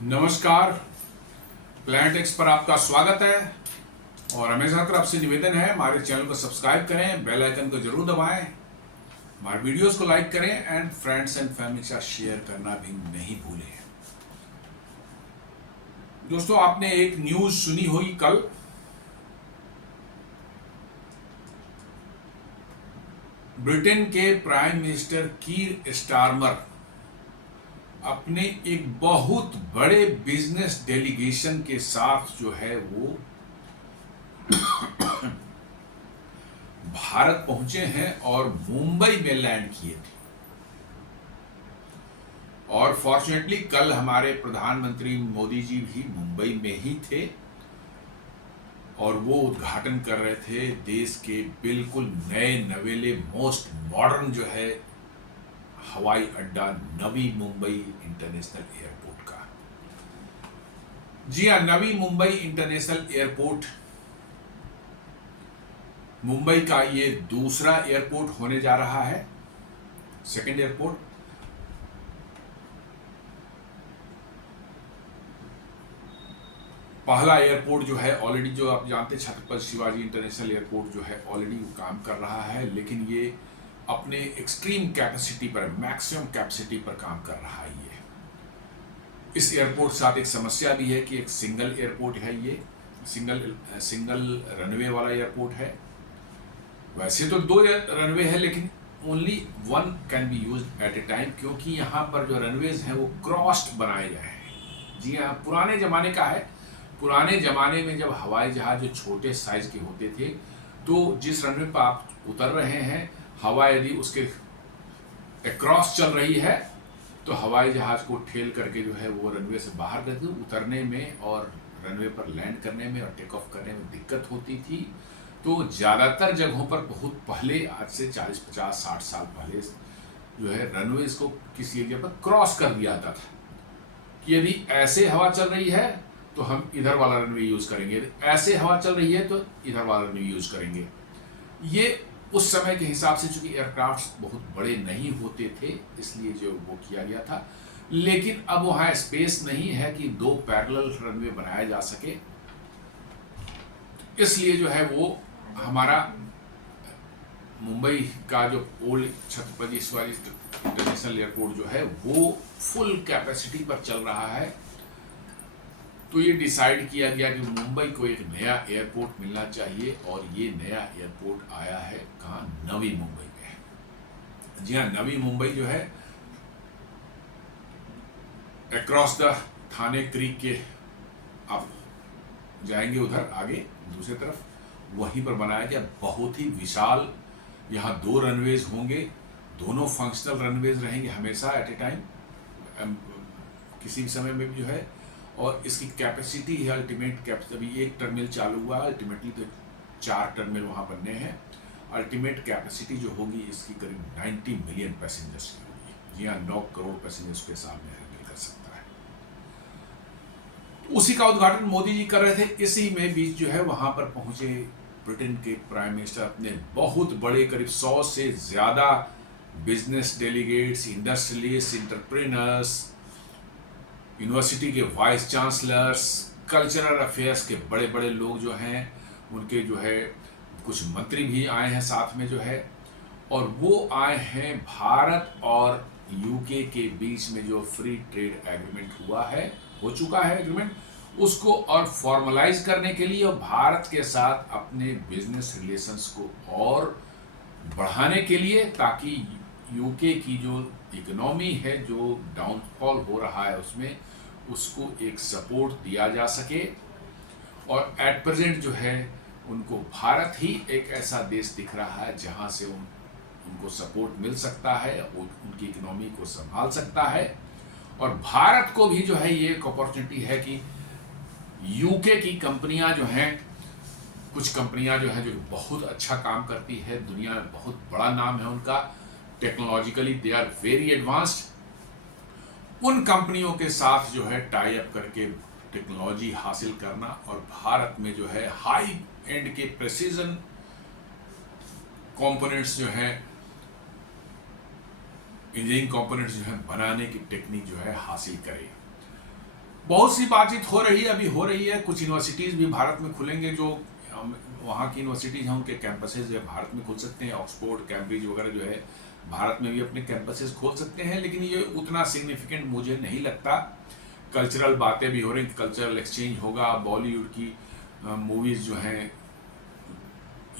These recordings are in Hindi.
नमस्कार। प्लैनेट एक्स पर आपका स्वागत है और हमेशा तरफ आपसे निवेदन है हमारे चैनल को सब्सक्राइब करें, बेल आइकन को जरूर दबाएं, हमारे वीडियोस को लाइक करें एंड फ्रेंड्स एंड फैमिली के साथ शेयर करना भी नहीं भूलें। दोस्तों, आपने एक न्यूज सुनी होगी कल। ब्रिटेन के प्राइम मिनिस्टर कीर स्टारमर अपने एक बहुत बड़े बिजनेस डेलीगेशन के साथ जो है वो भारत पहुंचे हैं और मुंबई में लैंड किए थे। और फॉर्चुनेटली कल हमारे प्रधानमंत्री मोदी जी भी मुंबई में ही थे और वो उद्घाटन कर रहे थे देश के बिल्कुल नए नवेले मोस्ट मॉडर्न जो है हवाई अड्डा नवी मुंबई इंटरनेशनल एयरपोर्ट का। जी हाँ, नवी मुंबई इंटरनेशनल एयरपोर्ट मुंबई का ये दूसरा एयरपोर्ट होने जा रहा है, सेकंड एयरपोर्ट। पहला एयरपोर्ट जो है ऑलरेडी, जो आप जानते हैं, छत्रपति शिवाजी इंटरनेशनल एयरपोर्ट जो है ऑलरेडी काम कर रहा है, लेकिन ये अपने एक्सट्रीम कैपेसिटी पर, मैक्सिमम कैपेसिटी पर काम कर रहा है। ये इस एयरपोर्ट के साथ एक समस्या भी है कि एक सिंगल एयरपोर्ट है, ये सिंगल रनवे वाला एयरपोर्ट है। वैसे तो 2 रनवे है, लेकिन only 1 can be used eight A time, क्योंकि यहाँ पर जो रनवेज हैं वो क्रॉस्ड बनाए गए हैं। जी हाँ, पुराने ज़माने का है। पुराने ज़माने में जब हवाई जहाज़ जो छोटे साइज़ के होते थे, तो जिस रनवे पर आप उतर रहे हैं, हवा यदि उसके अक्रॉस चल रही है तो हवाई जहाज़ को ठेल करके जो है वो रनवे से बाहर करके उतरने में और रनवे पर लैंड करने में और टेक ऑफ करने में दिक्कत होती थी। तो ज़्यादातर जगहों पर बहुत पहले, आज से 40, 50, 60 साल पहले जो है रनवेज को किसी एरिया पर क्रॉस कर दिया जाता था कि यदि ऐसे हवा चल रही है तो हम इधर वाला रनवे यूज़ करेंगे, ऐसे हवा चल रही है तो इधर वाला रनवे यूज़ करेंगे। ये उस समय के हिसाब से, चूंकि एयरक्राफ्ट बहुत बड़े नहीं होते थे, इसलिए जो वो किया गया था। लेकिन अब वहाँ स्पेस नहीं है कि 2 पैरेलल रनवे बनाया जा सके, इसलिए जो है वो हमारा मुंबई का जो old Chhatrapati Shivaji international airport जो है वो फुल कैपेसिटी पर चल रहा है। तो ये डिसाइड किया गया कि मुंबई को एक नया एयरपोर्ट मिलना चाहिए, और ये नया एयरपोर्ट आया है कहाँ? नवी मुंबई में। जी हाँ, नवी मुंबई जो है अक्रॉस द थाने क्रीक के, आप जाएंगे उधर आगे दूसरी तरफ, वहीं पर बनाया गया बहुत ही विशाल। यहाँ 2 रनवेज होंगे, दोनों फंक्शनल रनवेज रहेंगे हमेशा एट ए टाइम, किसी भी समय में भी जो है। और इसकी कैपेसिटी है अल्टीमेट कैपेसिटी, अभी 1 टर्मिनल चालू हुआ, अल्टीमेटली तो 4 टर्मिनल वहाँ बनने हैं। अल्टीमेट कैपेसिटी जो होगी इसकी करीब 90 मिलियन पैसेंजर्स की होगी। जी हाँ, 9 करोड़ पैसेंजर्स के सामने हैंडल कर सकता है। उसी का उद्घाटन मोदी जी कर रहे थे। इसी में बीच जो है वहाँ पर पहुँचे ब्रिटेन के प्राइम मिनिस्टर, अपने बहुत बड़े करीब 100 से ज़्यादा business delegates, industrialist, entrepreneurs, university के वाइस चांसलर्स, कल्चरल अफेयर्स के बड़े बड़े लोग जो हैं, उनके जो है कुछ मंत्री भी आए हैं साथ में जो है। और वो आए हैं भारत और यूके के बीच में जो फ्री ट्रेड एग्रीमेंट हुआ है, हो चुका है एग्रीमेंट, उसको और फॉर्मलाइज करने के लिए, और भारत के साथ अपने बिजनेस रिलेशंस को और बढ़ाने के लिए, ताकि यूके की जो इकोनॉमी है, जो डाउनफॉल हो रहा है उसमें, उसको एक सपोर्ट दिया जा सके। और एट प्रेजेंट जो है उनको भारत ही एक ऐसा देश दिख रहा है जहां से उनको सपोर्ट मिल सकता है, उनकी इकोनॉमी को संभाल सकता है। और भारत को भी जो है ये एक अपॉर्चुनिटी है कि यूके की कंपनियां जो हैं, कुछ कंपनियां जो हैं जो बहुत अच्छा काम करती है, दुनिया में बहुत बड़ा नाम है उनका, technologically they are very advanced, उन कंपनियों के साथ जो है टाई अप करके टेक्नोलॉजी हासिल करना, और भारत में जो है हाई एंड के प्रेसिजन कंपोनेंट्स जो हैं, इंजीनियरिंग कंपोनेंट्स जो है बनाने की टेक्निक जो है हासिल करें। बहुत सी बातचीत हो रही है, अभी हो रही है। कुछ यूनिवर्सिटीज़ भी भारत में खुलेंगे, जो वहाँ की यूनिवर्सिटीज़ हैं उनके कैंपसेस जो है भारत में खुल सकते हैं। ऑक्सफोर्ड, कैम्ब्रिज वगैरह जो है भारत में भी अपने कैंपसेस खोल सकते हैं, लेकिन ये उतना सिग्निफिकेंट मुझे नहीं लगता। कल्चरल बातें भी हो रही, कल्चरल एक्सचेंज होगा, बॉलीवुड की मूवीज़ जो हैं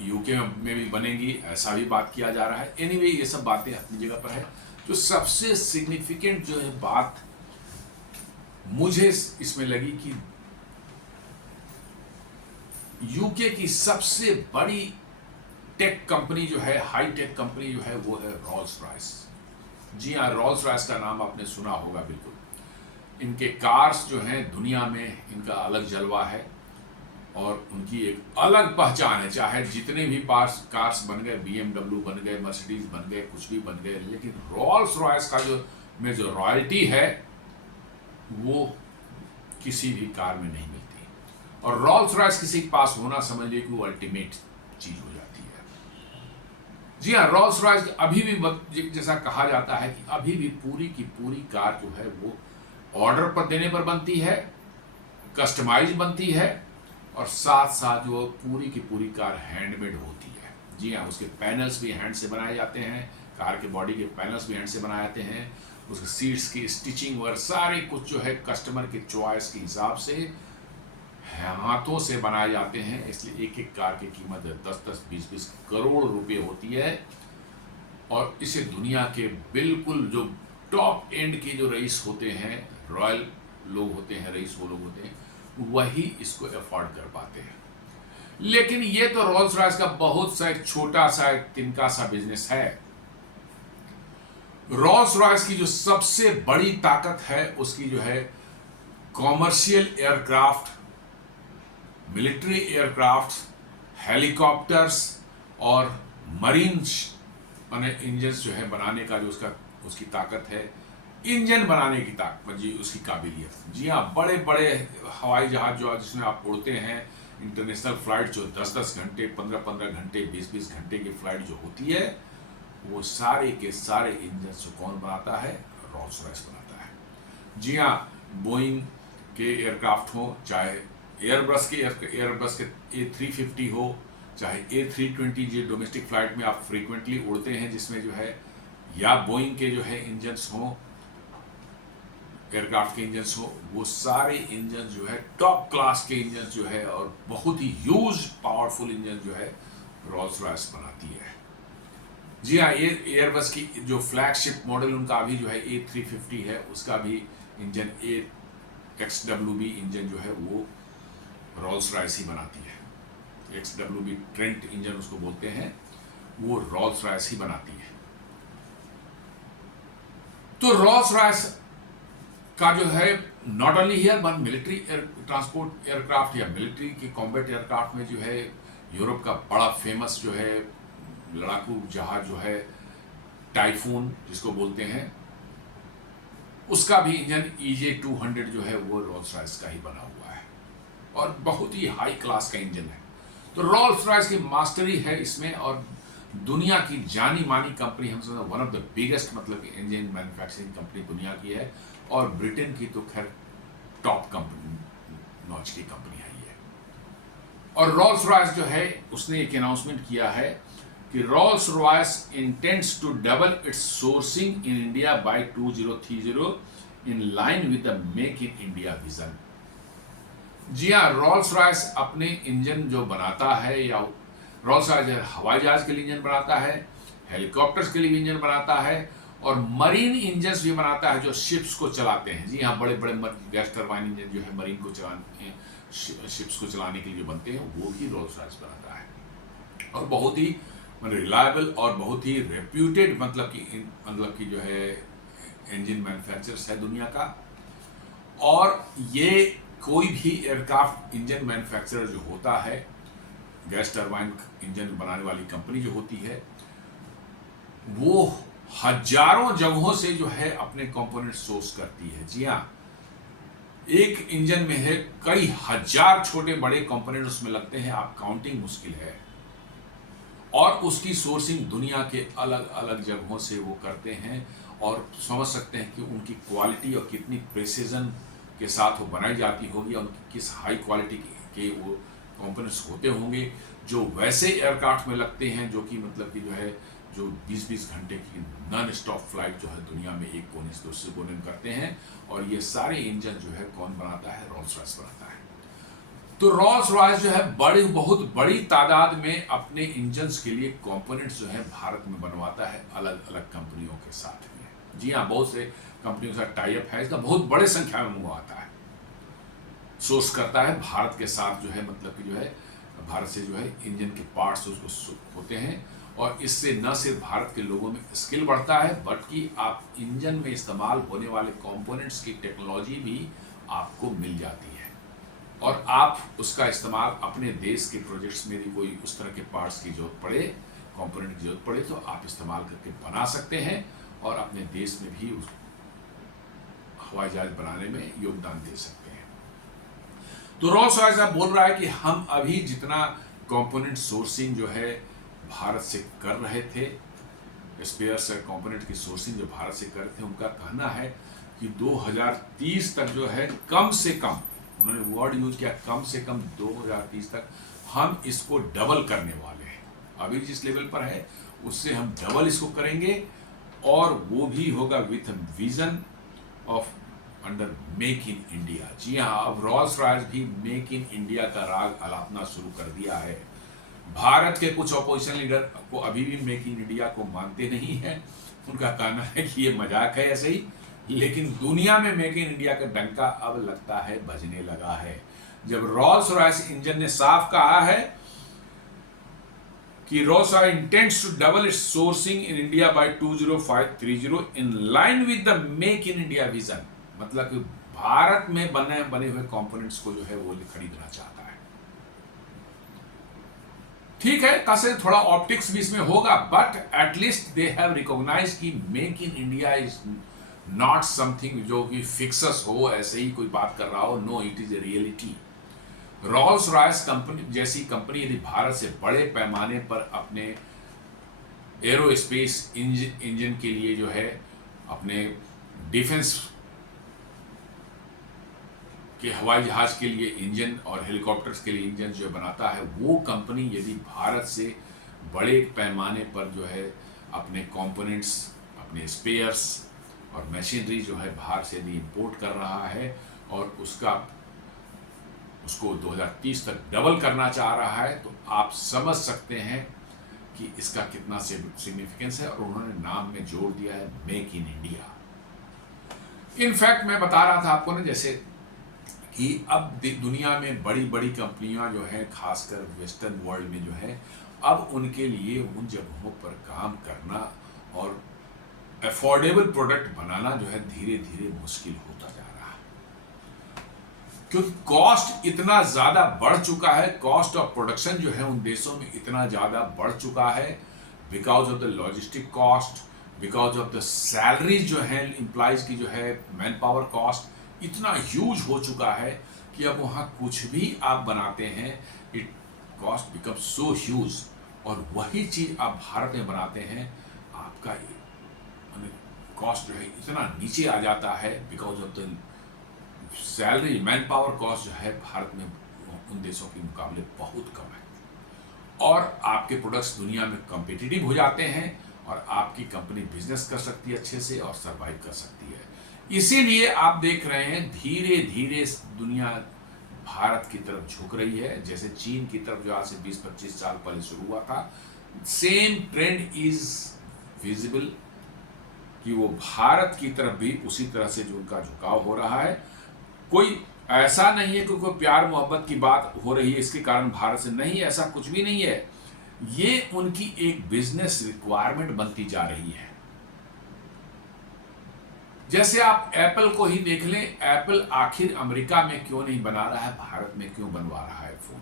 यूके में भी बनेंगी, ऐसा भी बात किया जा रहा है। एनीवे, ये सब बातें अपनी जगह पर है। जो सबसे सिग्निफिकेंट जो है बात मुझे इसमें लगी कि यूके की सबसे बड़ी टेक कंपनी जो है, हाई टेक कंपनी जो है, वो है रोल्स रॉयस। जी हाँ, रोल्स रॉयस का नाम आपने सुना होगा बिल्कुल। इनके कार्स जो हैं दुनिया में इनका अलग जलवा है और उनकी एक अलग पहचान है। चाहे जितने भी कार्स बन गए, BMW बन गए, मर्सिडीज बन गए, कुछ भी बन गए, लेकिन रोल्स रॉयस का जो रॉयल्टी है वो किसी भी कार में नहीं मिलती। और रोल्स रॉयस किसी के पास होना, समझ लीजिए कि वो अल्टीमेट चीज हो जाती है। जी हाँ, रोल्स रॉयस अभी भी, जैसा कहा जाता है कि अभी भी पूरी की पूरी कार जो है वो ऑर्डर पर देने पर बनती है, कस्टमाइज बनती है, और साथ साथ जो पूरी की पूरी कार हैंडमेड होती है। जी हाँ, उसके पैनल्स भी हैंड से बनाए जाते हैं, कार के बॉडी के पैनल्स भी हैंड से बनाए जाते हैं, उसके सीट्स की स्टिचिंग वगैरह सारे कुछ जो है कस्टमर की चॉइस के हिसाब से हाथों से बनाए जाते हैं। इसलिए एक एक कार की कीमत 10-10, 20-20 करोड़ रुपए होती है। और इसे दुनिया के बिल्कुल जो टॉप एंड के जो रईस होते हैं, रॉयल लोग होते हैं, रईस वो लोग होते हैं, वही इसको अफोर्ड कर पाते हैं। लेकिन ये तो रोल्स रॉयस का बहुत सा एक छोटा सा एक तिनका सा बिजनेस है। रोल्स रॉयस की जो सबसे बड़ी ताकत है उसकी जो है commercial aircraft, military aircraft, helicopters और मरीन इंजन जो है बनाने का जो उसकी ताकत है, इंजन बनाने की ताकत जी, उसकी काबिलियत। जी हाँ, बड़े बड़े हवाई जहाज जो जिसमें आप उड़ते हैं, इंटरनेशनल फ्लाइट जो 10-10 घंटे, 15-15 घंटे, 20-20 घंटे की फ्लाइट जो होती है, वो सारे के सारे इंजन को कौन बनाता है? रोल्स रॉयस बनाता है। जी हाँ, बोइंग के एयरक्राफ्ट हो, चाहे एयरबस के A350 हो, चाहे A320 जो डोमेस्टिक फ्लाइट में आप फ्रीक्वेंटली उड़ते हैं जिसमें जो है, या बोइंग के जो है इंजन्स हो, एयरक्राफ्ट के इंजन्स हो, वो सारे इंजन जो है टॉप क्लास के इंजन जो है और बहुत ही ह्यूज पावरफुल इंजन जो है रोल्स रॉयस बनाती है। जी हाँ, ये एयरबस की जो फ्लैगशिप मॉडल उनका भी जो है A350 है, उसका भी इंजन XWB इंजन जो है वो रोल्स रॉयस ही बनाती है। XWB ट्रेंट इंजन उसको बोलते हैं, वो रोल्स रॉयस ही बनाती है। तो रोल्स रॉयस का जो है not only here but military transport aircraft या मिलिट्री के कॉम्बैट एयरक्राफ्ट में जो है यूरोप का बड़ा फेमस जो है लड़ाकू जहाज जो है टाइफून जिसको बोलते हैं, उसका भी इंजन EJ-200 जो है वो रोल्स रॉयस का ही बना हुआ है और बहुत ही हाई क्लास का इंजन है। तो रोल्स रॉयस की मास्टरी है इसमें, और दुनिया की जानी मानी कंपनी, हम समझते वन ऑफ द बिगेस्ट मतलब कि इंजन मैन्युफैक्चरिंग कंपनी दुनिया की है, और ब्रिटेन की तो खैर टॉप कंपनी नॉच की कंपनी है ये। और रोल्स रॉयस जो है उसने एक अनाउंसमेंट किया है कि Rolls Royce intends to double its sourcing in India by 2030 in line with the make in India vision. जी हाँ, रोल्स रॉयस अपने इंजन जो बनाता है, या रोल्स रॉयस हवाई जहाज के लिए इंजन बनाता है, हेलीकॉप्टर्स के लिए इंजन बनाता है, और मरीन इंजन्स भी बनाता है जो शिप्स को चलाते हैं। जी हाँ, बड़े बड़े गैस टरबाइन इंजन जो है मरीन को चलाने, शिप्स को चलाने के लिए बनते हैं, वो भी रोल्स रॉयस बनाता है। और बहुत ही रिलायबल और बहुत ही रेप्यूटेड मतलब कि जो है इंजन मैन्युफैक्चरर्स है दुनिया का। और ये कोई भी एयरक्राफ्ट इंजन मैन्युफैक्चरर जो होता है, गैस टरबाइन इंजन बनाने वाली कंपनी जो होती है, वो हजारों जगहों से जो है अपने कंपोनेंट सोर्स करती है। जी हाँ, एक इंजन में है कई हजार छोटे बड़े कंपोनेंट उसमें लगते हैं, आप काउंटिंग मुश्किल है, और उसकी सोर्सिंग दुनिया के अलग अलग जगहों से वो करते हैं। और समझ सकते हैं कि उनकी क्वालिटी और कितनी प्रेसिजन के साथ वो बनाई जाती होगी और उनकी किस हाई क्वालिटी के वो कंपोनेंट्स होते होंगे जो वैसे एयरक्राफ्ट में लगते हैं जो कि मतलब कि जो है जो 20-20 घंटे की नॉन स्टॉप फ्लाइट जो है दुनिया में एक कोने से दूसरे कोने में करते हैं। और ये सारे इंजन जो है कौन बनाता है? रोल्स रॉयस बनाता है। तो रोल्स रॉयस जो है बहुत बड़ी तादाद में अपने इंजन्स के लिए कंपोनेंट्स जो है भारत में बनवाता है अलग अलग कंपनियों के साथ में। जी हाँ, बहुत से कंपनियों के साथ टाई अप है, इसका बहुत बड़े संख्या में मंगवाता है, सोर्स करता है भारत के साथ जो है मतलब कि जो है भारत से जो है इंजन के पार्ट्स उसको होते हैं। और इससे न सिर्फ भारत के लोगों में स्किल बढ़ता है बल्कि आप इंजन में इस्तेमाल होने वाले कंपोनेंट्स की टेक्नोलॉजी भी आपको मिल जाती है और आप उसका इस्तेमाल अपने देश के प्रोजेक्ट्स में भी कोई उस तरह के पार्ट्स की जरूरत पड़े, कंपोनेंट की जरूरत पड़े तो आप इस्तेमाल करके बना सकते हैं और अपने देश में भी उस हवाई जहाज बनाने में योगदान दे सकते हैं। तो रोल्स रॉयस अब बोल रहा है कि हम अभी जितना कंपोनेंट सोर्सिंग जो है भारत से कर रहे थे, स्पेयर्स कंपोनेंट की सोर्सिंग जो भारत से कर रहे थे, उनका कहना है कि 2030 तक जो है कम से कम, उन्होंने वर्ड यूज किया कम से कम 2030 तक हम इसको डबल करने वाले हैं। अभी जिस लेवल पर है उससे हम डबल इसको करेंगे और वो भी होगा with vision of under make in India. जी हाँ, अब रोल्स रॉयस भी मेक इन इंडिया का राग अलापना शुरू कर दिया है। भारत के कुछ ऑपोजिशन लीडर को अभी भी मेक इन इंडिया को मानते नहीं है, उनका कहना है कि ये मजाक है ऐसे ही, लेकिन दुनिया में मेक इन इंडिया का डंका अब लगता है बजने लगा है जब रोल्स रॉयस इंजन ने साफ कहा है कि Rolls Royce intends to double its sourcing in India by 2030 in line with the make in India vision. मतलब कि भारत में बने हुए कंपोनेंट्स को जो है वो खरीदना चाहता है। ठीक है, कैसे थोड़ा ऑप्टिक्स भी इसमें होगा but at least they have recognise कि make in India is not something जो कि फिक्सस हो, ऐसे ही कोई बात कर रहा हो। No, it is a reality. Rolls Royce company जैसी कंपनी यदि भारत से बड़े पैमाने पर अपने एरोस्पेस इंजन के लिए जो है अपने डिफेंस कि हवाई जहाज के लिए इंजन और हेलीकॉप्टर्स के लिए इंजन जो बनाता है, वो कंपनी यदि भारत से बड़े पैमाने पर जो है अपने कंपोनेंट्स, अपने स्पेयर्स और मशीनरी जो है बाहर से यदि इंपोर्ट कर रहा है और उसको 2030 तक डबल करना चाह रहा है, तो आप समझ सकते हैं कि इसका कितना सिग्निफिकेंस है। और उन्होंने नाम में जोड़ दिया है मेक इन इंडिया। इनफैक्ट मैं बता रहा था आपको ना जैसे कि अब दुनिया में बड़ी बड़ी कंपनियां जो हैं, खासकर वेस्टर्न वर्ल्ड में जो है, अब उनके लिए उन जगहों पर काम करना और अफोर्डेबल प्रोडक्ट बनाना जो है धीरे धीरे मुश्किल होता जा रहा है क्योंकि कॉस्ट इतना ज़्यादा बढ़ चुका है। कॉस्ट ऑफ प्रोडक्शन जो है उन देशों में इतना ज़्यादा बढ़ चुका है because of the logistic cost, because of the salaries जो है एम्प्लॉयज़ की जो है मैन पावर कॉस्ट इतना ह्यूज हो चुका है कि अब वहाँ कुछ भी आप बनाते हैं it cost become so huge. और वही चीज़ आप भारत में बनाते हैं, आपका कॉस्ट जो है इतना नीचे आ जाता है because of the salary, man power cost जो है भारत में उन देशों के मुकाबले बहुत कम है और आपके प्रोडक्ट्स दुनिया में कॉम्पिटिटिव हो जाते हैं और आपकी कंपनी बिजनेस कर सकती है अच्छे से और सर्वाइव कर सकती है। इसीलिए आप देख रहे हैं धीरे धीरे दुनिया भारत की तरफ झुक रही है, जैसे चीन की तरफ जो आज से 20-25 साल पहले शुरू हुआ था। सेम ट्रेंड इज विजिबल कि वो भारत की तरफ भी उसी तरह से जो उनका झुकाव हो रहा है। कोई ऐसा नहीं है कि कोई प्यार मोहब्बत की बात हो रही है इसके कारण भारत से, नहीं, ऐसा कुछ भी नहीं है। ये उनकी एक बिजनेस रिक्वायरमेंट बनती जा रही है। जैसे आप एप्पल को ही देख लें, एप्पल आखिर अमेरिका में क्यों नहीं बना रहा है, भारत में क्यों बनवा रहा है फोन।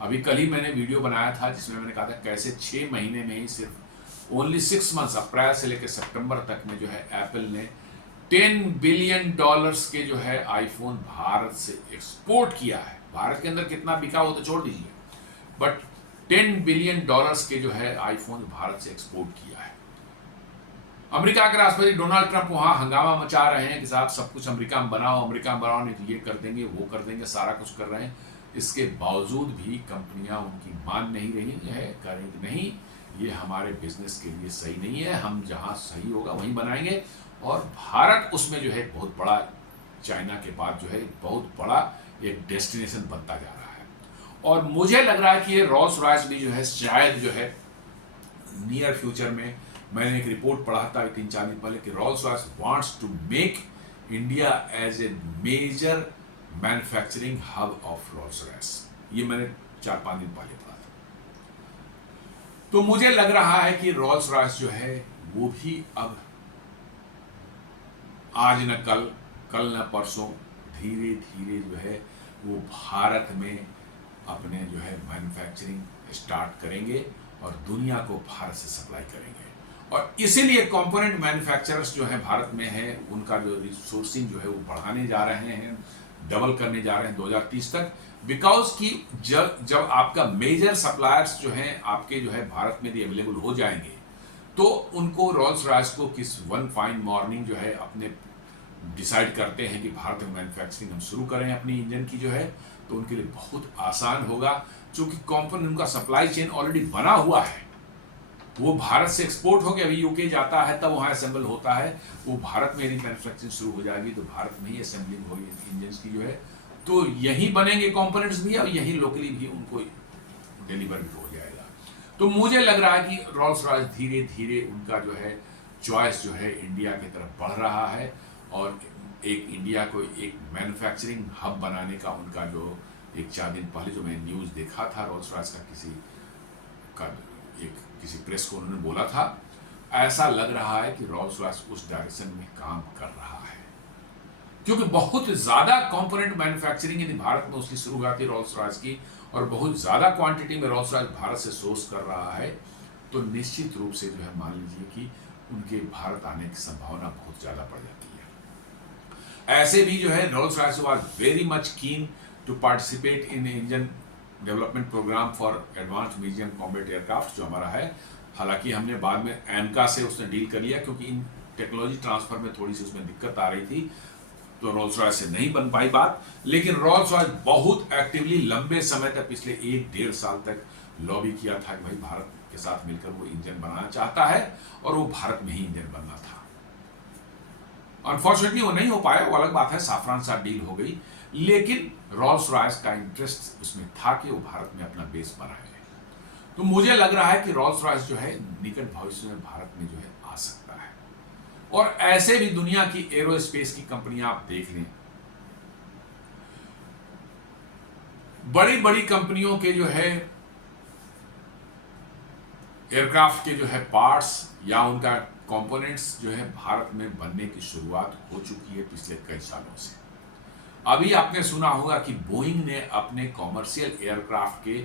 अभी कल ही मैंने वीडियो बनाया था जिसमें मैंने कहा था कैसे 6 महीने में ही सिर्फ ओनली 6 मंथ्स, अप्रैल से लेकर सितंबर तक में जो है एप्पल ने $10 बिलियन के जो है आईफोन भारत से एक्सपोर्ट किया है। भारत के अंदर कितना बिका हो तो छोड़ दीजिए, बट $10 बिलियन के जो है आईफोन भारत से एक्सपोर्ट किया है। अमेरिका के राष्ट्रपति डोनाल्ड ट्रंप वहां हंगामा मचा रहे हैं कि साहब सब कुछ अमेरिका में बनाओ, अमेरिका में बनाओ, नहीं तो ये कर देंगे, वो कर देंगे, सारा कुछ कर रहे हैं। इसके बावजूद भी कंपनियां उनकी मान नहीं रही है, करेंगे नहीं, ये हमारे बिजनेस के लिए सही नहीं है, हम जहां सही होगा वहीं बनाएंगे। और भारत उसमें जो है बहुत बड़ा, चाइना के बाद जो है बहुत बड़ा एक डेस्टिनेशन बनता जा रहा है। और मुझे लग रहा है कि ये रोल्स रॉयस भी जो है शायद जो है नियर फ्यूचर में, मैंने एक रिपोर्ट पढ़ा था 3-4 दिन पहले कि Rolls Royce wants to make India as a major manufacturing hub of Rolls Royce. ये मैंने 4-5 दिन पहले पढ़ा था। तो मुझे लग रहा है कि रोल्स रॉयस जो है वो भी अब आज न कल, कल न परसों, धीरे धीरे जो है वो भारत में अपने जो है मैन्युफैक्चरिंग स्टार्ट करेंगे और दुनिया को भारत से सप्लाई करेंगे। और इसीलिए कंपोनेंट मैन्युफैक्चरर्स जो है भारत में है, उनका जो रिसोर्सिंग जो है वो बढ़ाने जा रहे हैं, डबल करने जा रहे हैं 2030 तक। बिकॉज कि जब आपका मेजर सप्लायर्स जो हैं आपके जो है भारत में भी अवेलेबल हो जाएंगे, तो उनको रोल्स रॉयस को किस वन फाइन मॉर्निंग जो है अपने डिसाइड करते हैं कि भारत में मैन्युफैक्चरिंग हम शुरू करें अपनी इंजन की जो है, तो उनके लिए बहुत आसान होगा। क्योंकि कंपोनेंट उनका सप्लाई चेन ऑलरेडी बना हुआ है, वो भारत से एक्सपोर्ट होकर अभी यूके जाता है, तब वहाँ असेंबल होता है। वो भारत में यदि मैन्युफैक्चरिंग शुरू हो जाएगी तो भारत में ही असेंबलिंग होगी इंजन की जो है, तो यहीं बनेंगे कंपोनेंट्स भी और यहीं लोकली भी उनको डिलीवर भी हो जाएगा। तो मुझे लग रहा है कि रोल्स रॉयस धीरे धीरे उनका जो है चॉइस जो है इंडिया की तरफ बढ़ रहा है, और एक इंडिया को एक मैन्युफैक्चरिंग हब बनाने का उनका जो 1-4 दिन पहले जो मैंने न्यूज़ देखा था रोल्स रॉयस का किसी प्रेस को उन्होंने बोला था, ऐसा लग रहा है कि रोल्स रॉयस उस डायरेक्शन में काम कर रहा है। क्योंकि बहुत ज़्यादा कंपोनेंट मैन्युफैक्चरिंग यदि भारत में उसकी शुरू हुई थी रोल्स रॉयस की, और बहुत ज़्यादा क्वांटिटी में रोल्स रॉयस भारत से सोर्स कर रहा है, तो निश्चित रूप से जो है मान लीजिए कि उनके भारत आने की संभावना बहुत ज़्यादा बढ़ जाती है। ऐसे भी जो है Rolls Royce was very much keen to participate in engine development program for advanced medium combat aircraft जो हमारा है। हालांकि हमने बाद में एमका से उसने डील कर लिया, क्योंकि इन टेक्नोलॉजी ट्रांसफर में थोड़ी सी उसमें दिक्कत आ रही थी, तो रोल्स रॉयस से नहीं बन पाई बात। लेकिन रोल्स रॉयस बहुत एक्टिवली लंबे समय तक, पिछले 1-1.5 साल तक लॉबी किया था कि भाई भारत के साथ मिलकर वो इंजन बनाना चाहता है, और वो भारत में ही इंजन बनना था। अनफॉर्चुनेटली वो नहीं हो पाया, वो अलग बात है, साफरान साथ डील हो गई। लेकिन रोल्स रॉयस का इंटरेस्ट उसमें था कि वो भारत में अपना बेस बनाए। तो मुझे लग रहा है कि रोल्स रॉयस जो है निकट भविष्य में भारत में जो है आ सकता है। और ऐसे भी दुनिया की एरोस्पेस की कंपनियां आप देख लें, बड़ी बड़ी कंपनियों के जो है एयरक्राफ्ट के जो है पार्ट्स या उनका कंपोनेंट्स जो है भारत में बनने की शुरुआत हो चुकी है पिछले कई सालों से। अभी आपने सुना होगा कि बोइंग ने अपने कॉमर्शियल एयरक्राफ्ट के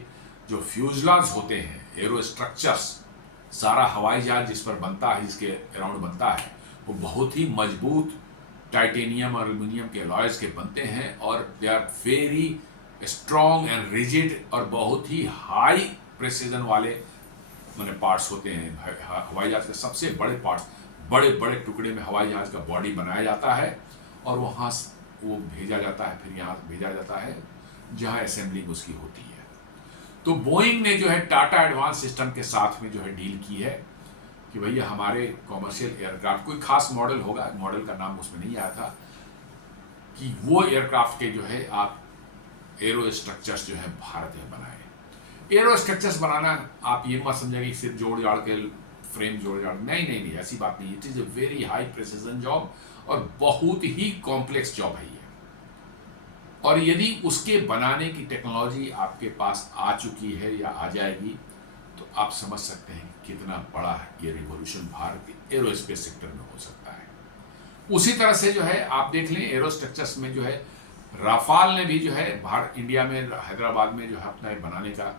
जो फ्यूजलाज होते हैं, एरो स्ट्रक्चर्स, सारा हवाई जहाज जिस पर बनता है, जिसके अराउंड बनता है, वो बहुत ही मजबूत टाइटेनियम और एल्युमिनियम के अलॉयज के बनते हैं, और they are very strong and rigid, और बहुत ही हाई प्रेसिजन वाले मैंने पार्ट्स होते हैं। हवाई जहाज के सबसे बड़े पार्ट्स, बड़े बड़े टुकड़े में हवाई जहाज का बॉडी बनाया जाता है, और वहाँ वो भेजा जाता है, फिर यहाँ भेजा जाता है जहाँ असेंबलिंग उसकी होती है। तो बोइंग ने जो है टाटा एडवांस सिस्टम के साथ में जो है डील की है कि भैया हमारे कॉमर्शियल एयरक्राफ्ट, कोई खास मॉडल होगा, मॉडल का नाम उसमें नहीं आया था, कि वो एयरक्राफ्ट के जो है आप एरो स्ट्रक्चर्स जो है भारत में बनाए। एरो स्ट्रक्चर्स बनाना आप ये मत समझें कि सिर्फ जोड़ जाड़ के फ्रेम जोड़ जाड़, नहीं नहीं नहीं, ऐसी बात नहीं। It is a very high precision job, और बहुत ही कॉम्प्लेक्स जॉब है ये। और यदि उसके बनाने की टेक्नोलॉजी आपके पास आ चुकी है या आ जाएगी, तो आप समझ सकते हैं कितना बड़ा ये रिवॉल्यूशन भारत के एरोस्पेस सेक्टर में हो सकता है। उसी तरह से जो है आप देख लें एरो स्ट्रक्चर्स में जो है राफाल ने भी जो है भारत, इंडिया में हैदराबाद में जो है अपना बनाने का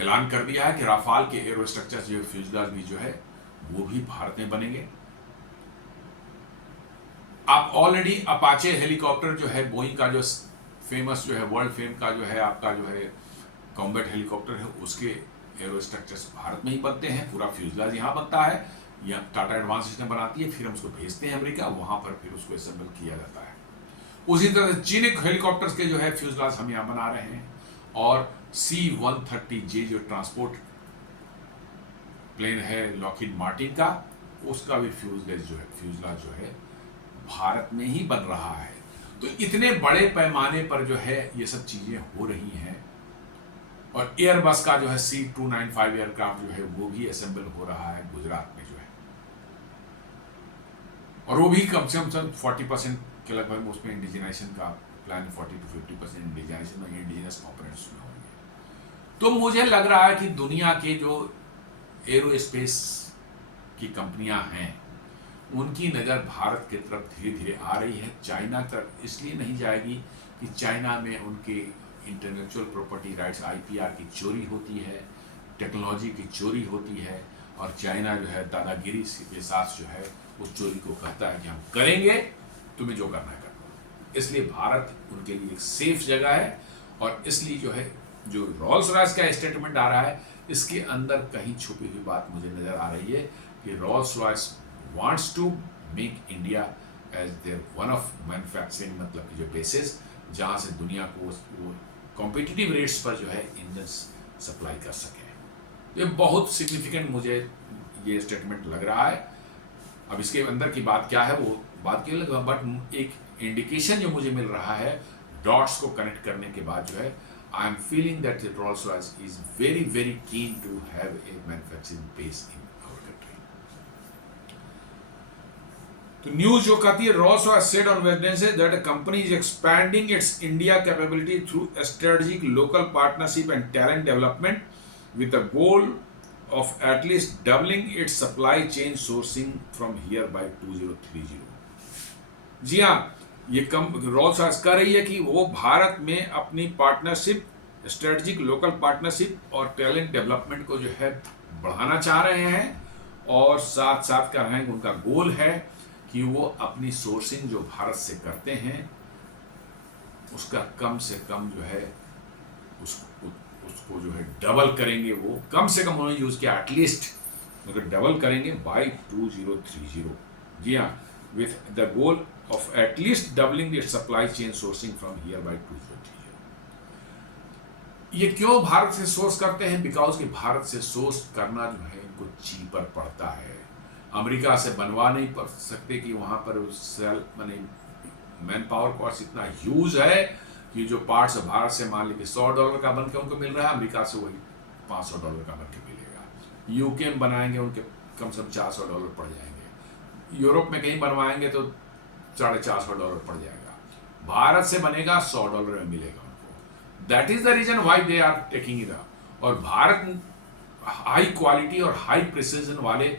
ऐलान कर दिया है कि राफाल के एरो स्ट्रक्चर्स जो फ्यूजलाज भी जो है वो भी भारत में बनेंगे। आप ऑलरेडी अपाचे हेलीकॉप्टर जो है बोइंग का जो फेमस जो है वर्ल्ड फेम का जो है आपका जो है कॉम्बैट हेलीकॉप्टर है, उसके एरो स्ट्रक्चर्स भारत में ही बनते हैं, पूरा फ्यूजलाज यहाँ बनता है। या टाटा एडवांस सिस्टम बनाती है, फिर हम उसको भेजते हैं अमेरिका, वहाँ पर फिर उसको असेंबल किया जाता है। उसी तरह से चीनिक हेलीकॉप्टर्स के जो है फ्यूजलाज हम यहाँ बना रहे हैं, और C-130J जो ट्रांसपोर्ट प्लेन है लॉकहीड मार्टिन का, उसका भी फ्यूजलाज जो है भारत में ही बन रहा है। तो इतने बड़े पैमाने पर जो है ये सब चीजें हो रही हैं। और एयरबस का जो है C-295 एयरक्राफ्ट जो है वो भी असेंबल हो रहा है गुजरात में जो है, और वो भी कम से कम 40% के लगभग उसमें इंडिजिनाइजेशन का प्लान, 40 to 50% इंडिजिनाइजेशन और इंडिजिनस कंपोनेंट्स में होंगे। तो मुझे लग रहा है कि दुनिया के जो एरोस्पेस की कंपनियां हैं उनकी नज़र भारत की तरफ धीरे धीरे आ रही है। चाइना तरफ इसलिए नहीं जाएगी कि चाइना में उनके इंटेलेक्चुअल प्रॉपर्टी राइट्स IPR की चोरी होती है, टेक्नोलॉजी की चोरी होती है, और चाइना जो है दादागिरी के साथ जो है उस चोरी को कहता है कि हम करेंगे, तुम्हें जो करना है कर लो। इसलिए भारत उनके लिए एक सेफ जगह है, और इसलिए जो है जो रोल्स रॉयस का स्टेटमेंट आ रहा है इसके अंदर कहीं छुपी हुई बात मुझे नज़र आ रही है कि Rolls Royce wants to make India as their one of manufacturing मतलब कि जो बेसिस जहाँ से दुनिया को वो कॉम्पिटिटिव रेट्स पर जो है इंजन सप्लाई कर सके। ये बहुत सिग्निफिकेंट मुझे ये स्टेटमेंट लग रहा है। अब इसके अंदर की बात क्या है वो बात की लगा, बट एक इंडिकेशन जो मुझे मिल रहा है डॉट्स को कनेक्ट करने के बाद जो है I am feeling that Rolls Royce is very very keen to have a manufacturing base in our country. तो न्यूज जो कहती है Rolls Royce said on Wednesday that a company is expanding its India capability through strategic local partnership and talent development with the goal of at least doubling its supply chain sourcing from here by 2030। जी हाँ, ये रोल्स रॉयस कह रही है कि वो भारत में अपनी पार्टनरशिप, स्ट्रेटेजिक लोकल पार्टनरशिप और टैलेंट डेवलपमेंट को जो है बढ़ाना चाह रहे हैं, और साथ साथ कह रहे हैं कि उनका गोल है कि वो अपनी सोर्सिंग जो भारत से करते हैं उसका कम से कम जो है उसको जो है डबल करेंगे। वो कम से कम उन्होंने यूज किया एटलीस्ट, मतलब डबल करेंगे बाय 2030। जी हाँ, with the goal of at least doubling the supply chain sourcing from here bye 2030। ये क्यों भारत से सोर्स करते हैं? बिकॉज कि भारत से सोर्स करना जो है इनको चीपर पड़ता है। अमेरिका से बनवा नहीं पड़ सकते कि वहां पर सेल माने मैन पावर कॉस्ट इतना ह्यूज है कि जो पार्ट्स भारत से मान लीजिए $100 का बन के उनको मिल रहा है, अमेरिका से वही $500 का बन के मिलेगा। यूके में बनाएंगे उनके कम से कम $400 पड़ जाएंगे, यूरोप में कहीं बनवाएंगे तो $450 पड़ जाएगा, भारत से बनेगा $100 में मिलेगा उनको। That is the reason why they are taking it up. और भारत हाई क्वालिटी और हाई प्रिसीजन वाले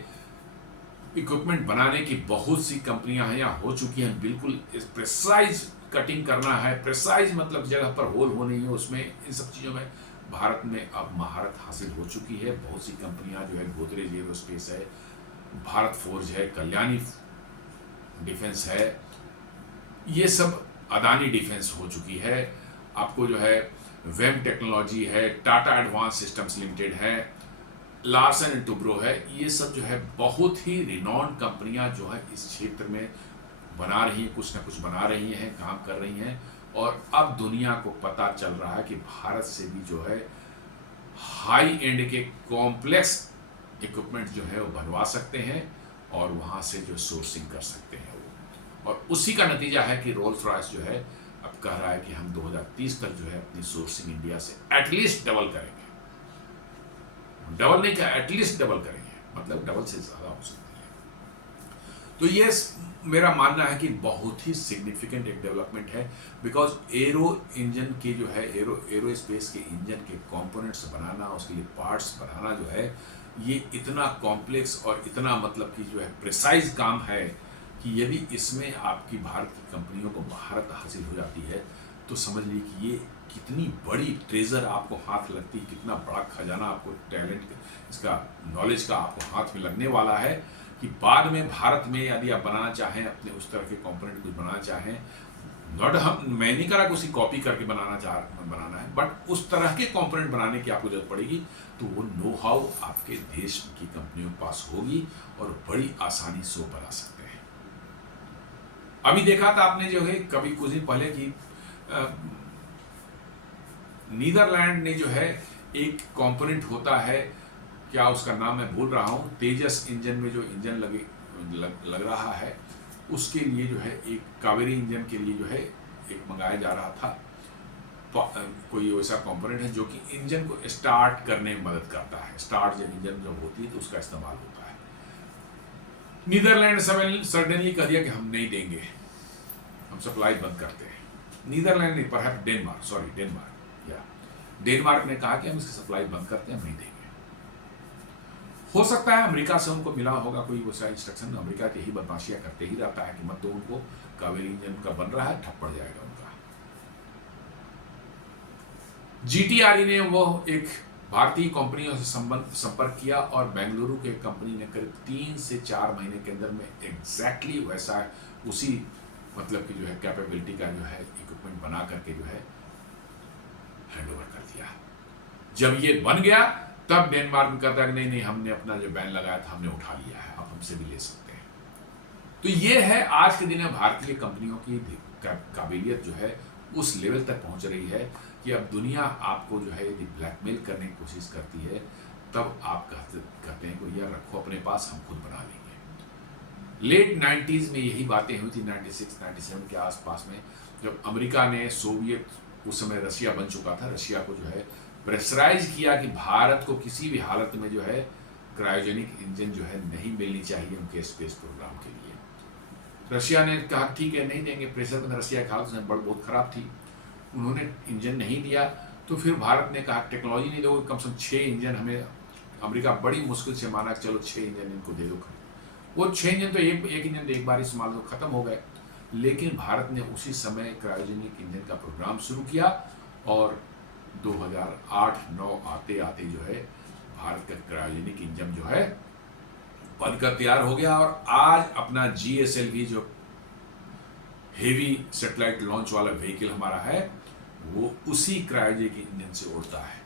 इक्विपमेंट बनाने की बहुत सी कंपनियां हैं यहाँ हो चुकी हैं। बिल्कुल प्रिसाइज कटिंग करना है, प्रिसाइज मतलब जगह पर होल हो नहीं है उसमें, इन सब चीज़ों में भारत में अब महारत हासिल हो चुकी है। बहुत सी कंपनियां जो है, गोदरेज एरोस्पेस है, भारत फोर्ज है, कल्याणी डिफेंस है, ये सब अदानी डिफेंस हो चुकी है। आपको जो है वेम टेक्नोलॉजी है, टाटा एडवांस सिस्टम्स लिमिटेड है, लार्सन एंड टुब्रो है, ये सब जो है बहुत ही रिनॉन्ड कंपनियां जो है इस क्षेत्र में बना रही हैं, कुछ ना कुछ बना रही हैं, काम कर रही हैं। और अब दुनिया को पता चल रहा है कि भारत से भी जो है हाई एंड के कॉम्प्लेक्स इक्विपमेंट जो है वो बनवा सकते हैं और वहाँ से जो सोर्सिंग कर सकते हैं वो। और उसी का नतीजा है कि रोल्स रॉयस जो है अब कह रहा है कि हम 2030 तक जो है अपनी सोर्सिंग इंडिया से एटलीस्ट डबल करेंगे। डबल नहीं क्या, एटलीस्ट डबल करेंगे, मतलब डबल से ज़्यादा हो सकती है। तो ये मेरा मानना है कि बहुत ही सिग्निफिकेंट एक डेवलपमेंट है, बिकॉज एरो इंजन के जो है एरोस्पेस के इंजन के कंपोनेंट्स बनाना, उसके लिए पार्ट्स बनाना जो है ये इतना कॉम्प्लेक्स और इतना मतलब कि जो है प्रिसाइज काम है कि यदि इसमें आपकी भारत की कंपनियों को महारत हासिल हो जाती है तो समझ लीजिए कि ये कितनी बड़ी ट्रेजर आपको हाथ लगती है, कितना बड़ा खजाना आपको टैलेंट इसका नॉलेज का आपको हाथ में लगने वाला है कि बाद में भारत में यदि आप बनाना चाहें अपने उस तरह के कंपोनेंट कुछ बनाना चाहें, नॉट हम मैं नहीं करा कि उसी कॉपी करके बनाना है, बट उस तरह के कंपोनेंट बनाने की आपको जरूरत पड़ेगी, तो वो नो हाउ आपके देश की कंपनियों के पास होगी और बड़ी आसानी से वो बना सकते हैं। अभी देखा था आपने जो है कभी कुछ दिन पहले की नीदरलैंड ने जो है एक कंपोनेंट होता है, क्या उसका नाम मैं भूल रहा हूँ, तेजस इंजन में जो इंजन लग रहा है, उसके लिए जो है एक कावेरी इंजन के लिए जो है एक मंगाया जा रहा था, कोई वैसा कंपोनेंट है जो कि इंजन को स्टार्ट करने में मदद करता है। स्टार्ट जब इंजन जब होती है तो उसका इस्तेमाल होता है। नीदरलैंड सडनली कह दिया कि हम नहीं देंगे, हम सप्लाई बंद करते हैं। नीदरलैंड नहीं, पर डेनमार्क या डेनमार्क ने कहा कि हम इसकी सप्लाई बंद करते हैं, हम नहीं देंगे। हो सकता है अमेरिका से उनको मिला होगा कोई वैसा इंस्ट्रक्शन। अमेरिका यही बदमाशियां करते ही रहता है कि मत दो उनको, कावेरी इंजन का बन रहा है, ठप पड़ जाएगा उनका। जीटीआरई ने वो एक भारतीय कंपनियों से संपर्क किया और बेंगलुरु के कंपनी ने करीब 3 से 4 महीने के अंदर में एग्जैक्टली वैसा उसी मतलब की जो है कैपेबिलिटी का जो है इक्विपमेंट बना करके जो है हैंडओवर कर दिया। जब ये बन गया तब डेनमार्क में कहता है कि नहीं हमने अपना जो बैन लगाया था हमने उठा लिया है, आप हमसे भी ले सकते हैं। तो ये है आज के दिन में भारतीय कंपनियों की काबिलियत जो है उस लेवल तक पहुंच रही है कि अब दुनिया आपको जो है यदि ब्लैकमेल करने की कोशिश करती है तब आप कहते हैं कि यार रखो अपने पास, हम खुद बना लेंगे। लेट 90s में यही बातें हुई थी, 96-97 के आसपास में, जब अमेरिका ने सोवियत, उस समय रशिया बन चुका था, रशिया को जो है प्रेशराइज किया कि भारत को किसी भी हालत में जो है क्रायोजेनिक इंजन जो है नहीं मिलनी चाहिए उनके स्पेस प्रोग्राम के लिए। रशिया ने कहा ठीक है नहीं देंगे, प्रेशर में रशिया की हालत बहुत खराब थी, उन्होंने इंजन नहीं दिया। तो फिर भारत ने कहा टेक्नोलॉजी नहीं दोगे, कम से कम 6 इंजन हमें, अमेरिका बड़ी मुश्किल से माना चलो 6 इंजन इनको दे दो। वो 6 इंजन तो एक इंजन तो एक बार इस्तेमाल हो खत्म हो गए, लेकिन भारत ने उसी समय क्रायोजेनिक इंजन का प्रोग्राम शुरू किया और 2008-9 आते आते जो है भारत का क्रायोजेनिक इंजन जो है बनकर तैयार हो गया और आज अपना GSLV जो हेवी सैटेलाइट लॉन्च वाला व्हीकल हमारा है वो उसी क्रायोजेनिक इंजन से उड़ता है।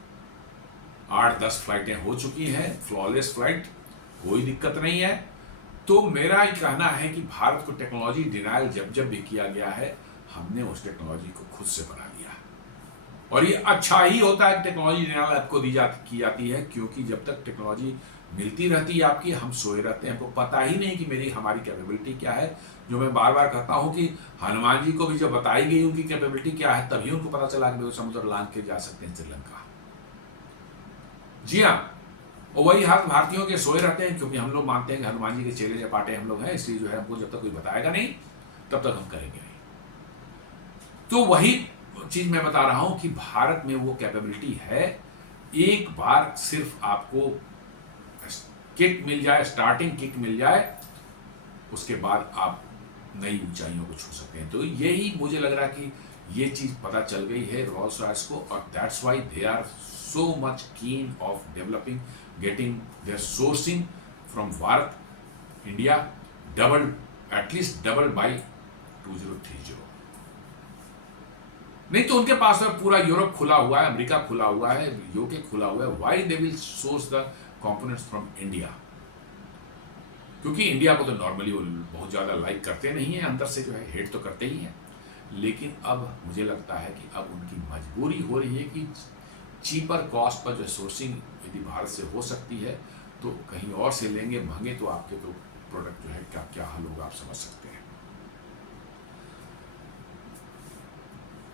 8-10 फ्लाइटें हो चुकी हैं, फ्लॉलेस फ्लाइट, कोई दिक्कत नहीं है। तो मेरा ये कहना है कि भारत को टेक्नोलॉजी डिनाइल जब भी किया गया है, हमने उस टेक्नोलॉजी को खुद से बना लिया और ये अच्छा ही होता है कि टेक्नोलॉजी डिनाइल आपको की जाती है, क्योंकि जब तक टेक्नोलॉजी मिलती रहती है आपकी, हम सोए रहते हैं, हमको पता ही नहीं कि हमारी कैपेबिलिटी क्या है। जो मैं बार बार कहता हूं कि हनुमान जी को भी जब बताई गई उनकी कैपेबिलिटी क्या है तभी उनको पता चला कि वो समुद्र लांघ के जा सकते हैं श्रीलंका। जी हाँ, और वही हाथ भारतीयों के सोए रहते हैं, क्योंकि हम लोग मानते हैं कि हनुमान जी के चेले चपाटे हम लोग हैं, इसलिए जो है हमको जब तक कोई बताएगा नहीं तब तक हम करेंगे नहीं। तो वही चीज मैं बता रहा हूं कि भारत में वो कैपेबिलिटी है। एक बार सिर्फ आपको किक मिल जाए, स्टार्टिंग किक मिल जाए, उसके बाद आप नई ऊंचाइयों को छू सकते हैं। तो यही मुझे लग रहा है कि ये चीज पता चल गई है रोल्स रॉयस को, और that's why they are so much keen of developing, getting their sourcing from Bharat, India, at least double by 2030। नहीं तो उनके पास में पूरा यूरोप खुला हुआ है, अमेरिका खुला हुआ है, यूके खुला हुआ है। Why they will source the components from India? क्योंकि इंडिया को तो नॉर्मली वो बहुत ज़्यादा लाइक करते नहीं है, अंदर से जो है हेट तो करते ही हैं, लेकिन अब मुझे लगता है कि अब उनकी मजबूरी हो रही है कि चीपर कॉस्ट पर जो सोर्सिंग यदि भारत से हो सकती है तो कहीं और से लेंगे महंगे, तो आपके तो प्रोडक्ट जो है क्या हाल होगा आप समझ सकते हैं।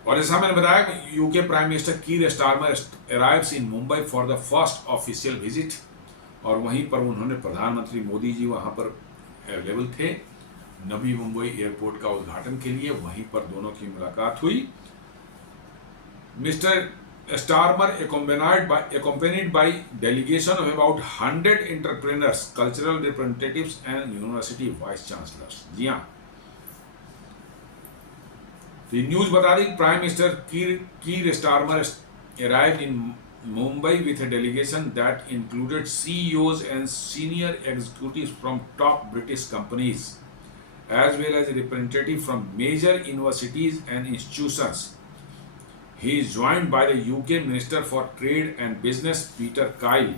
और जैसा मैंने बताया, UK prime minister Keir Starmer arrives in Mumbai for the first official visit, और वहीं पर उन्होंने प्रधानमंत्री मोदी जी वहां पर अवेलेबल थे नवी मुंबई एयरपोर्ट का उद्घाटन के लिए, वहीं पर दोनों की मुलाकात हुई। Mister Starmer accompanied by delegation of about 100 entrepreneurs, cultural representatives and university vice chancellors। जी हाँ, तो न्यूज बता दी, prime minister Keir Starmer arrived in Mumbai with a delegation that included CEOs and senior executives from top British companies as well as a representative from major universities and institutions. He is joined by the UK Minister for Trade and Business Peter Kyle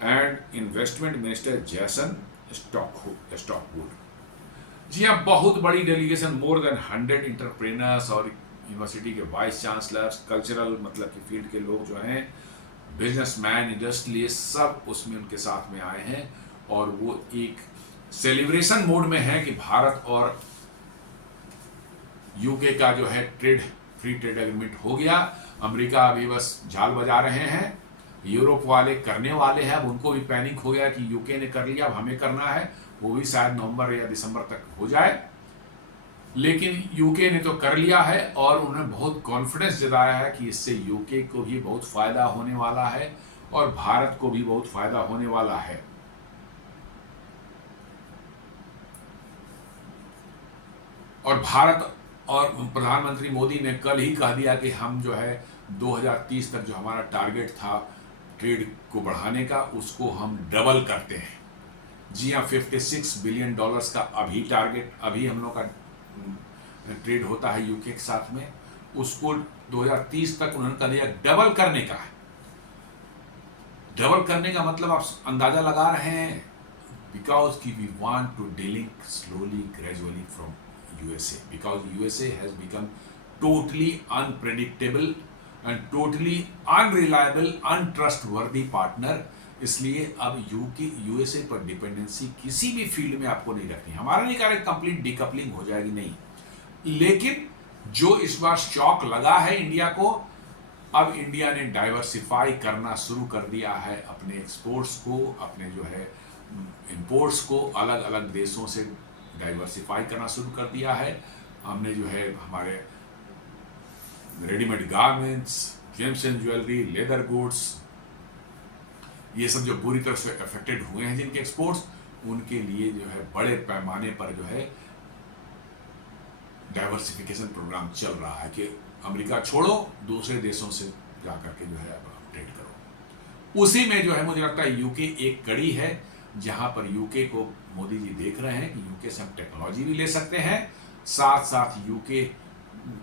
and Investment Minister Jason Stockwood. जी हाँ, बहुत बड़ी डेलीगेशन, मोर देन 100 इंटरप्रेनर्स और यूनिवर्सिटी के वाइस चांसलर्स, कल्चरल मतलब कि फील्ड के लोग जो हैं, बिजनेसमैन, इंडस्ट्रियलिस्ट, सब उसमें उनके साथ में आए हैं और वो एक सेलिब्रेशन मोड में है कि भारत और यूके का जो है फ्री ट्रेड एग्रीमेंट हो गया। अमेरिका अभी बस झाल बजा रहे हैं, यूरोप वाले करने वाले हैं, अब उनको भी पैनिक हो गया कि यूके ने कर लिया, अब हमें करना है, वो भी शायद नवंबर या दिसंबर तक हो जाए। लेकिन यूके ने तो कर लिया है और उन्होंने बहुत कॉन्फिडेंस जताया है कि इससे यूके को भी बहुत फायदा होने वाला है और भारत को भी बहुत फायदा होने वाला है। और भारत और प्रधानमंत्री मोदी ने कल ही कह दिया कि हम जो है 2030 तक जो हमारा टारगेट था ट्रेड को बढ़ाने का, उसको हम डबल करते हैं। जी हाँ, $56 बिलियन का अभी टारगेट, अभी हम लोग का ट्रेड होता है यूके के साथ में, उसको 2030 तक उन्होंने कह दिया डबल करने का है। डबल करने का मतलब आप अंदाजा लगा रहे हैं, बिकॉज की we want to delink slowly gradually from USA, because USA has become totally unpredictable and totally unreliable, untrustworthy partner। इसलिए अब USA पर डिपेंडेंसी किसी भी फील्ड में आपको नहीं रखनी। हमारा नहीं कह रहे कंप्लीट डिकपलिंग हो जाएगी, नहीं, लेकिन जो इस बार शॉक लगा है इंडिया को, अब इंडिया ने डाइवर्सिफाई करना शुरू कर दिया है अपने एक्सपोर्ट्स को, अपने जो है इंपोर्ट्स को अलग अलग देशों से डाइवर्सिफाई करना शुरू कर दिया है। हमने जो है हमारे readymade garments, James and jewellery, leather goods, ये सब जो बुरी तरह से अफेक्टेड हुए हैं जिनके एक्सपोर्ट्स, उनके लिए जो है बड़े पैमाने पर जो है डाइवर्सिफिकेशन प्रोग्राम चल रहा है कि अमेरिका छोड़ो, दूसरे देशों से जाकर के जो है ट्रेड करो। उसी में जो है मुझे लगता है यूके एक कड़ी है, जहां पर यूके को मोदी जी देख रहे हैं कि यूके से हम टेक्नोलॉजी भी ले सकते हैं, साथ साथ यूके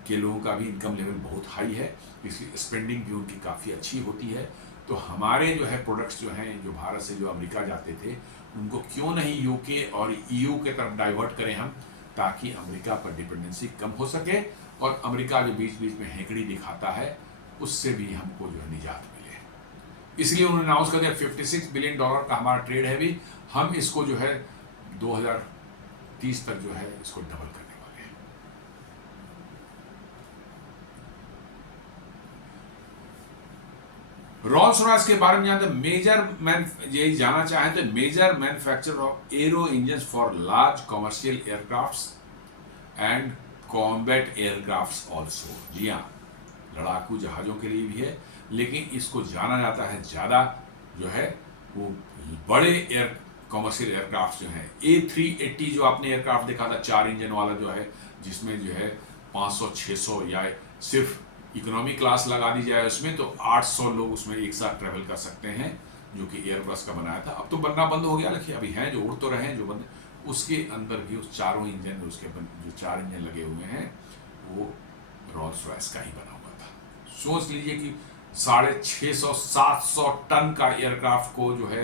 के लोगों का भी इनकम लेवल बहुत हाई है, इसकी स्पेंडिंग भी उनकी काफ़ी अच्छी होती है। तो हमारे जो है प्रोडक्ट्स जो हैं, जो भारत से जो अमेरिका जाते थे, उनको क्यों नहीं यूके और EU के तरफ डाइवर्ट करें हम, ताकि अमेरिका पर डिपेंडेंसी कम हो सके और अमेरिका जो बीच बीच में हेकड़ी दिखाता है उससे भी हमको जो है निजात मिले। इसलिए उन्होंने अनाउंस कर दिया $56 बिलियन का हमारा ट्रेड है, भी हम इसको जो है 2030 तक जो है इसको डबल करने वाले हैं। रॉल्स रॉयस के बारे में जानते यही जाना चाहें तो major manufacturer of aero engine for large commercial aircrafts and combat aircrafts also. जी हाँ, लड़ाकू जहाजों के लिए भी है, लेकिन इसको जाना जाता है ज़्यादा जो है वो बड़े कॉमर्शियल एयरक्राफ्ट जो हैं। A380 जो आपने एयरक्राफ्ट देखा था 4 इंजन वाला जो है, जिसमें जो है 500-600 या सिर्फ इकोनॉमी क्लास लगा दी जाए उसमें तो 800 लोग उसमें एक साथ ट्रेवल कर सकते हैं, जो कि एयरबस का बनाया था। अब तो बनना बंद हो गया, लेकिन अभी हैं जो उड़ तो रहे हैं, जो बंद उसके अंदर भी उस चारों इंजन, उसके जो 4 इंजन लगे हुए हैं वो रॉल्स रॉयस का ही बना हुआ था। सोच लीजिए कि 650-700 टन का एयरक्राफ्ट को जो है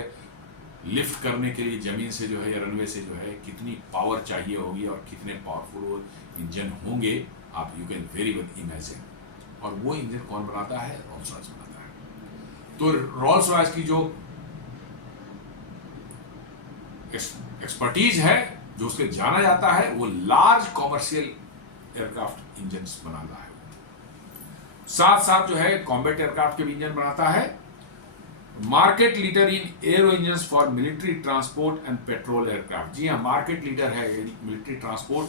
लिफ्ट करने के लिए जमीन से जो है या रनवे से जो है कितनी पावर चाहिए होगी और कितने पावरफुल वो इंजन होंगे, आप you can very well imagine. और वो इंजन कौन बनाता है? रॉल्स रॉयस बनाता है। तो रॉल्स रॉयस की जो एक्सपर्टीज है, जो उसके जाना जाता है, वो लार्ज कॉमर्शियल एयरक्राफ्ट इंजन बनाता है। साथ साथ जो है कॉम्बैट एयरक्राफ्ट के भी इंजन बनाता है। Market leader in aero engine for military transport and patrol aircraft. जी हाँ, मार्केट लीडर है मिलिट्री ट्रांसपोर्ट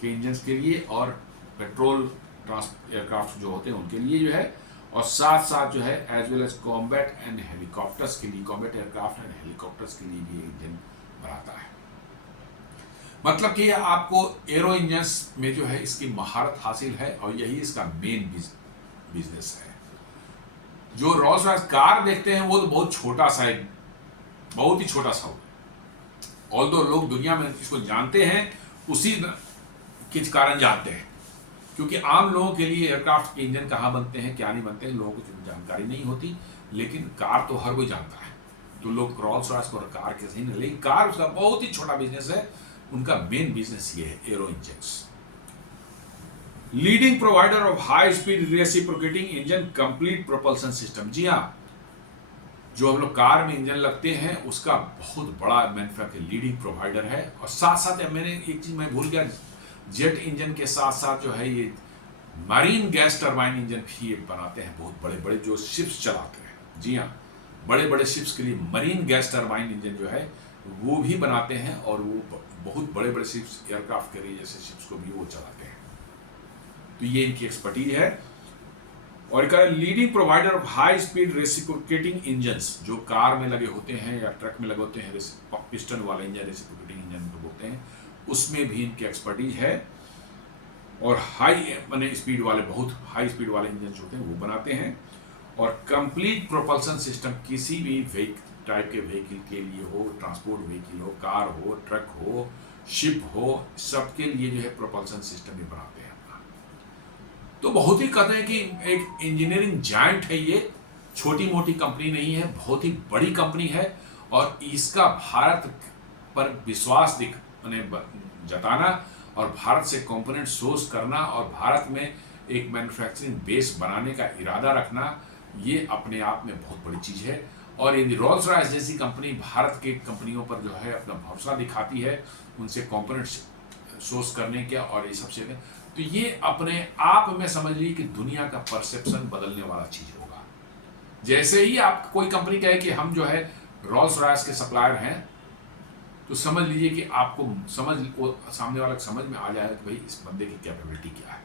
के इंजन के लिए और पेट्रोल एयरक्राफ्ट जो होते हैं उनके लिए जो है, और साथ साथ जो है as well as combat and helicopters के लिए, कॉम्बैट एयरक्राफ्ट एंड हेलीकॉप्टर्स के लिए भी इंजन बनाता है। मतलब कि आपको एरो इंजन्स में जो है इसकी महारत हासिल है और यही इसका मेन बिजनेस है। जो रॉल्स रॉयस कार देखते हैं वो तो बहुत छोटा सा है, बहुत ही छोटा सा होगा। ऑल्दो लोग दुनिया में इसको जानते हैं उसी के कारण जानते हैं, क्योंकि आम लोगों के लिए एयरक्राफ्ट के इंजन कहाँ बनते हैं, क्या नहीं बनते हैं, लोगों को जानकारी नहीं होती। लेकिन कार तो हर कोई जानता है, तो लोग रॉल्स रॉयस को कार के सही नहीं, लेकिन कार उसका बहुत ही छोटा बिजनेस है। उनका मेन बिजनेस ये है aero engines. Leading provider of high speed reciprocating engine complete propulsion system. जी हाँ, जो हम लोग कार में इंजन लगते हैं उसका बहुत बड़ा मैन्युफैक्चर लीडिंग प्रोवाइडर है। और साथ साथ मैंने एक चीज मैं भूल गया, जेट इंजन के साथ साथ जो है ये मरीन गैस टरबाइन इंजन भी ये बनाते हैं, बहुत बड़े बड़े जो शिप्स चलाते हैं। जी हाँ, बड़े बड़े शिप्स के लिए मरीन गैस टरबाइन इंजन जो है वो भी बनाते हैं, और वो बहुत बड़े बड़े शिप्स, एयरक्राफ्ट के लिए जैसे शिप्स को भी वो चलाते हैं। तो ये इनकी एक्सपर्टीज है। और एक leading provider of high speed reciprocating engines, जो कार में लगे होते हैं या ट्रक में लगे होते हैं, पिस्टन वाले इंजन रेसिप्रोकेटिंग इंजन को बोलते हैं, उसमें भी इनकी एक्सपर्टीज है। और हाई माने स्पीड वाले, बहुत हाई स्पीड वाले इंजन जो होते हैं वो बनाते हैं। और कंप्लीट प्रोपल्सन सिस्टम, किसी भी टाइप के व्हीकल के लिए हो, ट्रांसपोर्ट व्हीकल हो, कार हो, ट्रक हो, शिप हो, सबके लिए जो है प्रोपल्सन सिस्टम ये बनाते हैं अपना। तो बहुत ही कहते हैं कि एक इंजीनियरिंग जायंट है ये, छोटी मोटी कंपनी नहीं है, बहुत ही बड़ी कंपनी है। और इसका भारत पर विश्वास जताना और भारत से कंपोनेंट सोर्स करना और भारत में एक मैन्युफैक्चरिंग बेस बनाने का इरादा रखना, ये अपने आप में बहुत बड़ी चीज़ है। और यदि रोल्स रॉयस जैसी कंपनी भारत के कंपनियों पर जो है अपना भरोसा दिखाती है, उनसे कंपोनेंट सोर्स करने के और ये सब चीज़ें, तो ये अपने आप में समझ लीजिए कि दुनिया का परसेप्शन बदलने वाला चीज़ होगा। जैसे ही आप कोई कंपनी कहे कि हम जो है रोल्स रॉयस के सप्लायर हैं, तो समझ लीजिए कि आपको सामने वाला समझ में आ जाएगा कि भाई इस बंदे की कैपेबिलिटी क्या है।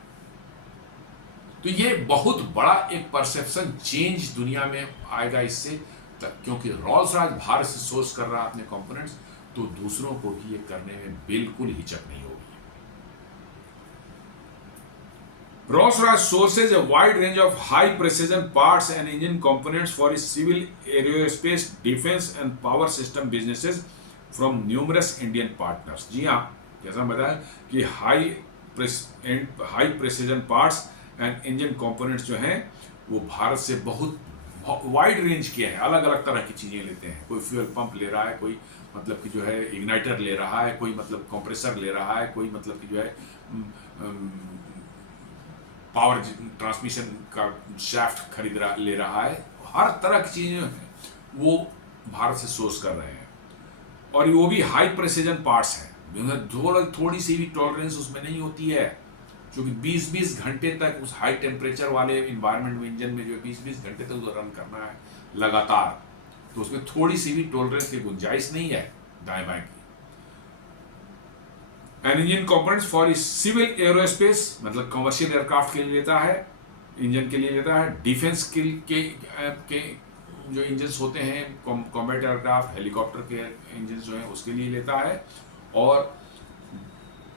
तो ये बहुत बड़ा एक परसेप्शन चेंज दुनिया में आएगा इससे, क्योंकि रोल्स रॉयस भारत से सोर्स कर रहा है अपने कंपोनेंट्स, तो दूसरों को भी ये करने में बिल्कुल हिचक नहीं होगी। Rolls Royce sources a wide range of high precision parts and engine components for its civil aerospace, defense and power system businesses from numerous Indian partners। जी हाँ, जैसा बताया कि high precision parts and engine components जो हैं वो भारत से बहुत वाइड रेंज के हैं, अलग अलग तरह की चीज़ें लेते हैं। कोई फ्यूल पंप ले रहा है, कोई मतलब कि जो है इग्नाइटर ले रहा है, कोई मतलब कंप्रेसर ले रहा है, कोई मतलब कि जो है पावर ट्रांसमिशन का शाफ्ट ले रहा है। हर तरह की चीज़ें वो भारत से सोर्स कर रहे हैं, और वो भी हाई प्रेसिजन पार्ट्स हैं। थोड़ी सी भी टॉलरेंस उसमें नहीं होती है, क्योंकि 20-20 घंटे तक उस हाई टेम्परेचर वाले इन्वायरमेंट में इंजन में जो 20-20 घंटे तक रन करना है लगातार, तो उसमें थोड़ी सी भी टॉलरेंस की गुंजाइश नहीं है दाएं बाएं की। An engine components for civil aerospace, मतलब कमर्शियल एयरक्राफ्ट के लिए लेता है, इंजन के लिए लेता है। डिफेंस के जो इंजन्स होते हैं, कॉम्बैट एयरक्राफ्ट, हेलीकॉप्टर के इंजन जो हैं उसके लिए लेता है। और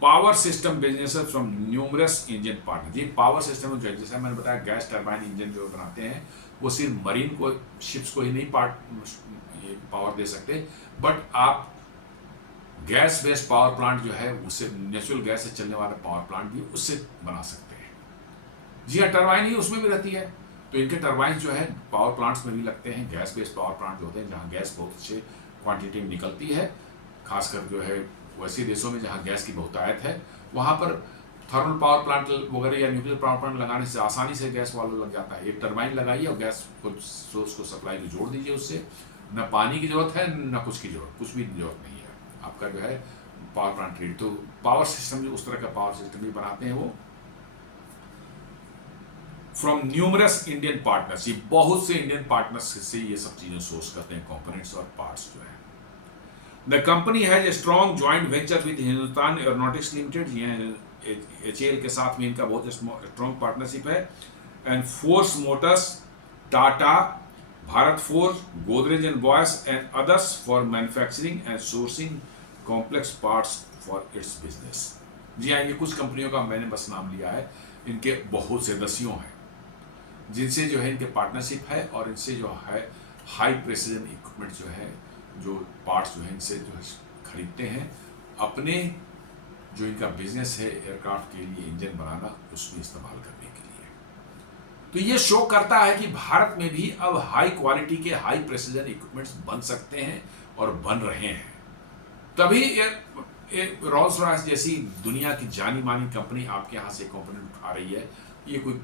power system business from numerous engine partner. ये पावर सिस्टम जो है, जैसे मैंने बताया, गैस टरबाइन इंजन जो बनाते हैं वो सिर्फ मरीन को, शिप्स को ही नहीं पावर दे सकते, बट आप गैस बेस्ड पावर प्लांट जो है उससे, नेचुरल गैस से चलने वाला पावर प्लांट भी उससे बना सकते हैं। जी हाँ, टरबाइन ही उसमें भी रहती है। तो इनके टरबाइन जो है पावर प्लांट्स में भी लगते हैं। गैस बेस्ड पावर प्लांट जो होते हैं जहाँ गैस बहुत अच्छे क्वांटिटी में निकलती है, खासकर जो है वैसे देशों में जहाँ गैस की बहुतायत है, वहाँ पर थर्मल पावर प्लांट वगैरह या न्यूक्लियर पावर प्लांट लगाने से आसानी से गैस वाला लग जाता है। एक टरबाइन लगाइए और गैस को सोर्स को सप्लाई को जोड़ दीजिए, उससे न पानी की जरूरत है न कुछ की जरूरत, कुछ भी जरूरत नहीं है, आपका जो है पावर प्लांट रेडी। तो पावर सिस्टम जो उस तरह का पावर सिस्टम भी बनाते हैं वो फ्रॉम न्यूमरस इंडियन पार्टनर्स। ये बहुत से इंडियन पार्टनर्स से ये सब चीजें सोर्स करते हैं, कंपोनेंट्स और पार्ट्स जो है। The company has a strong joint venture with Hindustan Aeronautics Limited, HAL के साथ में इनका बहुत स्ट्रॉन्ग पार्टनरशिप है। And Force Motors, Tata, Bharat Forge, Godrej and Boyce and others for manufacturing and sourcing complex parts for its business. जी हाँ, ये कुछ कंपनियों का मैंने बस नाम लिया है, इनके बहुत से दसियों हैं जिनसे जो है इनके पार्टनरशिप है, और इनसे जो है हाई प्रेसिजन इक्विपमेंट जो है, जो पार्ट्स जो है इनसे जो है खरीदते हैं, अपने जो इनका बिजनेस है एयरक्राफ्ट के लिए इंजन बनाना, उसमें इस्तेमाल करने के लिए। तो ये शो करता है कि भारत में भी अब हाई क्वालिटी के हाई प्रेसिजन इक्विपमेंट्स बन सकते हैं और बन रहे हैं। तभी रॉल्स रॉयस जैसी दुनिया की जानी मानी कंपनी आपके यहाँ से कंपोनेंट उठा रही है, ये कोई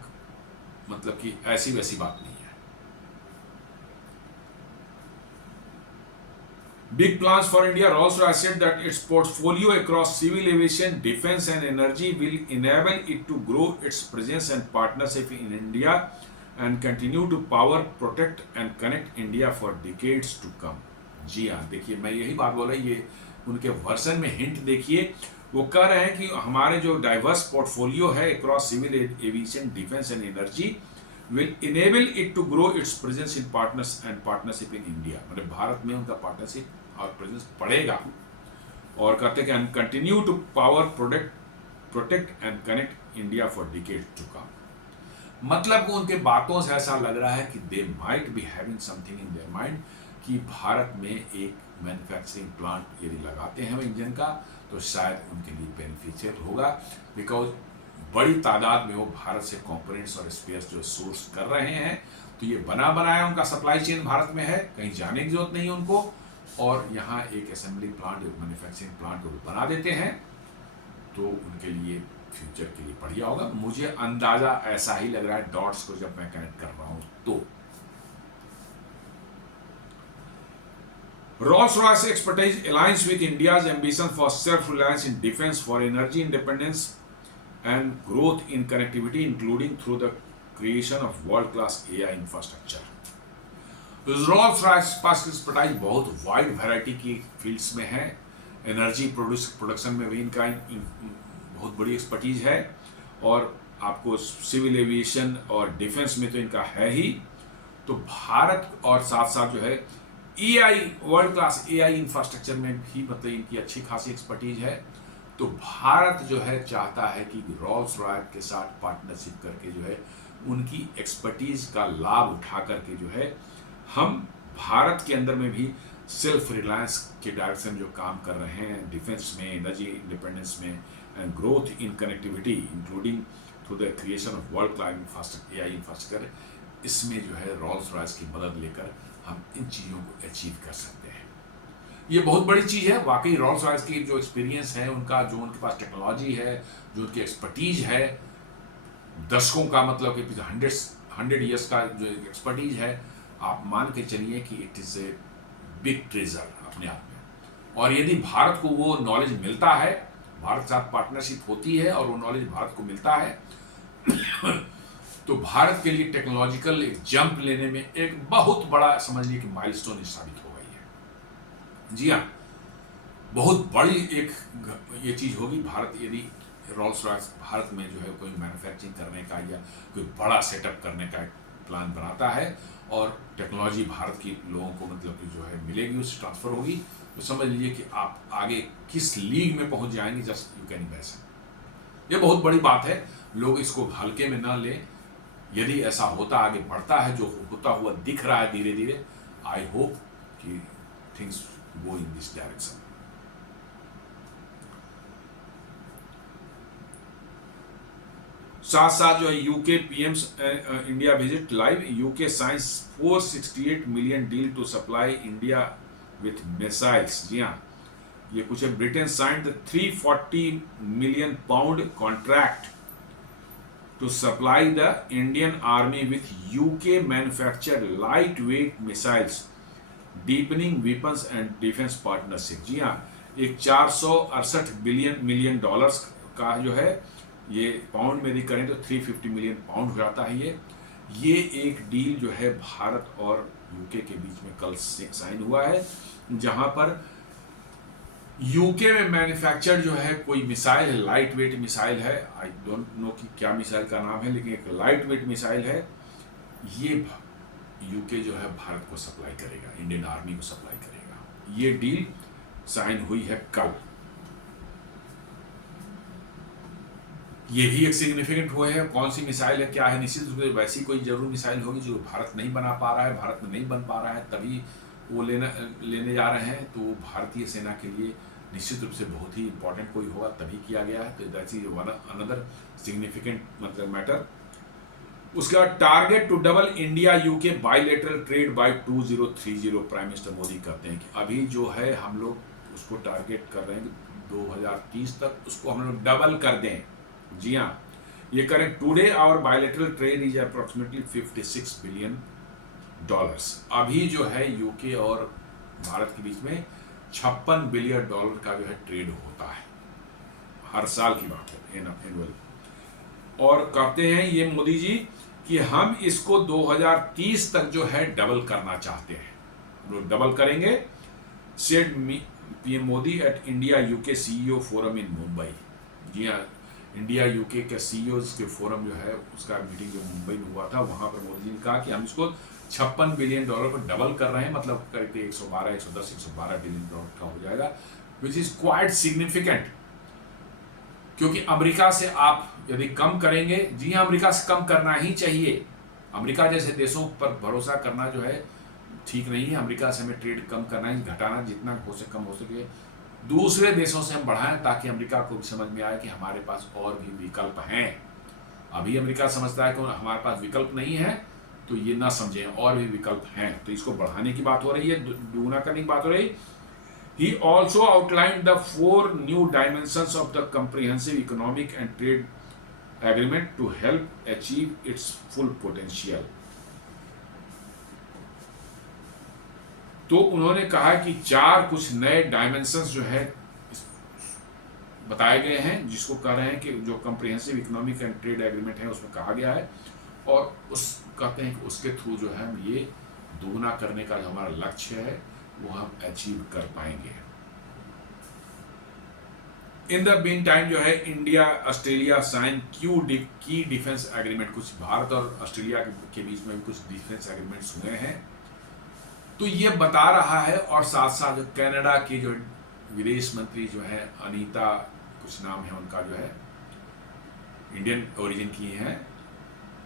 मतलब कि ऐसी वैसी बात नहीं है। Big plans for India. Rolls-Royce said that its portfolio across civil aviation, defense, and energy will enable it to grow its presence and partnership in India and continue to power, protect, and connect India for decades to come. जी हाँ, देखिए मैं यही बात बोला, ये उनके वर्जन में हिंट देखिए, वो कह रहे हैं कि हमारे जो डाइवर्स पोर्टफोलियो है across civil aviation, defence and energy will enable it to grow its presence in partnership in India। मतलब भारत में उनका पार्टनरशिप और प्रेजेंस बढ़ेगा। और कहते हैं कि continue to power protect and connect India for decade to come. मतलब उनके बातों से ऐसा लग रहा है कि they might be having something in their mind कि भारत में एक मैन्युफैक्चरिंग प्लांट यदि लगाते हैं इंजन का तो शायद उनके लिए बेनिफिशियल होगा, बिकॉज बड़ी तादाद में वो भारत से कंपोनेंट्स और स्पेयर्स जो सोर्स कर रहे हैं। तो ये बना बनाया उनका सप्लाई चेन भारत में है, कहीं जाने की जरूरत नहीं है उनको, और यहाँ एक असेंबली प्लांट, एक मैन्युफैक्चरिंग प्लांट को बना देते हैं तो उनके लिए फ्यूचर के लिए बढ़िया होगा। मुझे अंदाजा ऐसा ही लग रहा है डॉट्स को जब मैं कनेक्ट कर रहा हूं तो। Rolls-Royce expertise aligns with India's ambition for self-reliance in defense, for energy independence and growth in connectivity, including through the creation of world-class AI infrastructure। Rolls-Royce pass expertise बहुत वाइड वैरायटी की फील्ड्स में है। एनर्जी प्रोडक्शन में भी इनका बहुत बड़ी एक्सपर्टीज है, और आपको सिविल एविएशन और डिफेंस में तो इनका है ही। तो भारत और साथ साथ जो है AI, world class AI infrastructure में भी मतलब इनकी अच्छी खासी एक्सपर्टीज है। तो भारत जो है चाहता है कि रॉल्स रॉयस के साथ पार्टनरशिप करके जो है उनकी एक्सपर्टीज का लाभ उठा करके जो है हम भारत के अंदर में भी सेल्फ रिलायंस के डायरेक्शन जो काम कर रहे हैं डिफेंस में, एनर्जी इंडिपेंडेंस में and growth in connectivity including through the creation of world class infrastructure, AI infrastructure, इसमें जो है रॉल्स रॉयस की मदद लेकर हम इन चीज़ों को अचीव कर सकते हैं। ये बहुत बड़ी चीज़ है वाकई। रॉल्स रॉयस की जो एक्सपीरियंस है उनका, जो उनके पास टेक्नोलॉजी है, जो उनकी एक्सपर्टीज है, दशकों का मतलब कि 100 ईयर्स का जो एक्सपर्टीज है, आप मान के चलिए कि it is a big treasure अपने आप में। और यदि भारत को वो नॉलेज मिलता है, भारत के साथ पार्टनरशिप होती है और वो नॉलेज भारत को मिलता है तो भारत के लिए टेक्नोलॉजिकल एक जंप लेने में एक बहुत बड़ा समझ लीजिए कि माइलस्टोन साबित हो गई है। जी हाँ, बहुत बड़ी एक ये चीज़ होगी। भारत यदि रॉल्स रॉयस भारत में जो है कोई मैन्युफैक्चरिंग करने का या कोई बड़ा सेटअप करने का एक प्लान बनाता है और टेक्नोलॉजी भारत के लोगों को मतलब कि जो है मिलेगी, उससे ट्रांसफ़र होगी, तो समझ लीजिए कि आप आगे किस लीग में पहुंच जाएंगे, जस्ट यू कैन इमेजिन। ये बहुत बड़ी बात है, लोग इसको हल्के में ना लें। यदि ऐसा होता, आगे बढ़ता है, जो होता हुआ दिख रहा है धीरे धीरे, आई होप कि things go in this direction. साथ साथ जो है UK PM's India visit live, UK signs 468 million deal to supply India with missiles. जी हाँ, ये कुछ है। Britain signed the 340 million pound contract to supply the Indian Army with UK manufactured lightweight missiles, deepening weapons and defense partnership। जी हाँ, एक 468 मिलियन डॉलर्स का जो है, ये पाउंड में यदि करें तो 350 मिलियन पाउंड हो जाता है। ये एक डील जो है भारत और यूके के बीच में कल साइन हुआ है, जहां पर यूके में मैन्युफैक्चर्ड जो है कोई मिसाइल है, लाइट वेट मिसाइल है, आई डोंट नो कि क्या मिसाइल का नाम है, लेकिन एक लाइट वेट मिसाइल है। ये यूके जो है भारत को सप्लाई करेगा, इंडियन आर्मी को सप्लाई करेगा। ये डील साइन हुई है कल। ये भी एक सिग्निफिकेंट हुए है। कौन सी मिसाइल है, क्या है, निश्चित रूप से वैसी कोई जरूर मिसाइल होगी जो भारत नहीं बना पा रहा है, भारत में नहीं बन पा रहा है, तभी वो लेने जा रहे हैं। तो भारतीय सेना के लिए निश्चित रूप से बहुत ही इंपॉर्टेंट कोई होगा तभी किया गया है, तो दैट्स वन अनदर सिग्निफिकेंट मतलब मैटर। उसके बाद target to double India UK bilateral trade by 2030, prime minister Modi कहते हैं कि अभी जो है हम लोग उसको टारगेट कर रहे हैं कि 2030 तक उसको हम लोग डबल कर दें। जी हाँ, ये करें। Today our bilateral trade is approximately $56 billion. अभी जो है यूके और भारत के बीच में $56 बिलियन का जो है ट्रेड होता है, हर साल की बात है, एनुअल। और कहते हैं ये मोदी जी कि हम इसको 2030 तक जो है डबल करना चाहते हैं, हम लोग डबल करेंगे। Said PM Modi at India UK CEO forum in Mumbai. जी हाँ, इंडिया यूके के सीईओज के फोरम जो है उसका मीटिंग जो मुंबई में हुआ था, वहां पर मोदी जी ने कहा कि हम इसको $56 बिलियन को डबल कर रहे हैं, मतलब करके 112, 110, 112 बिलियन का हो जाएगा, विच इज क्वाइट सिग्निफिकेंट। क्योंकि अमेरिका से आप यदि कम करेंगे, जी हाँ, अमेरिका से कम करना ही चाहिए। अमेरिका जैसे देशों पर भरोसा करना जो है ठीक नहीं है। अमेरिका से हमें ट्रेड कम करना ही, घटाना, जितना हो सके कम हो सके दूसरे देशों से हम बढ़ाएं, ताकि अमेरिका को भी समझ में आए कि हमारे पास और भी विकल्प हैं। अभी अमेरिका समझता है कि हमारे पास विकल्प नहीं है, तो ये ना समझें, और भी विकल्प हैं, तो इसको बढ़ाने की बात हो रही है, दुगुना करने की बात हो रही है। He also outlined the 4 new dimensions of the comprehensive economic and trade agreement to help achieve its full potential. तो उन्होंने कहा कि 4 कुछ नए डायमेंशंस जो है बताए गए हैं, जिसको कह रहे हैं कि जो comprehensive economic and trade agreement है उसमें कहा गया है, और उस कहते हैं कि उसके थ्रू जो है हम ये दोगुना करने का जो हमारा लक्ष्य है वो हम अचीव कर पाएंगे। इन द मीन टाइम जो है इंडिया ऑस्ट्रेलिया साइन की डिफेंस एग्रीमेंट, कुछ भारत और ऑस्ट्रेलिया के बीच में कुछ डिफेंस एग्रीमेंट्स हुए हैं, तो ये बता रहा है। और साथ साथ जो कनाडा की जो विदेश मंत्री जो है अनीता, कुछ नाम है उनका, जो है इंडियन ओरिजिन की हैं,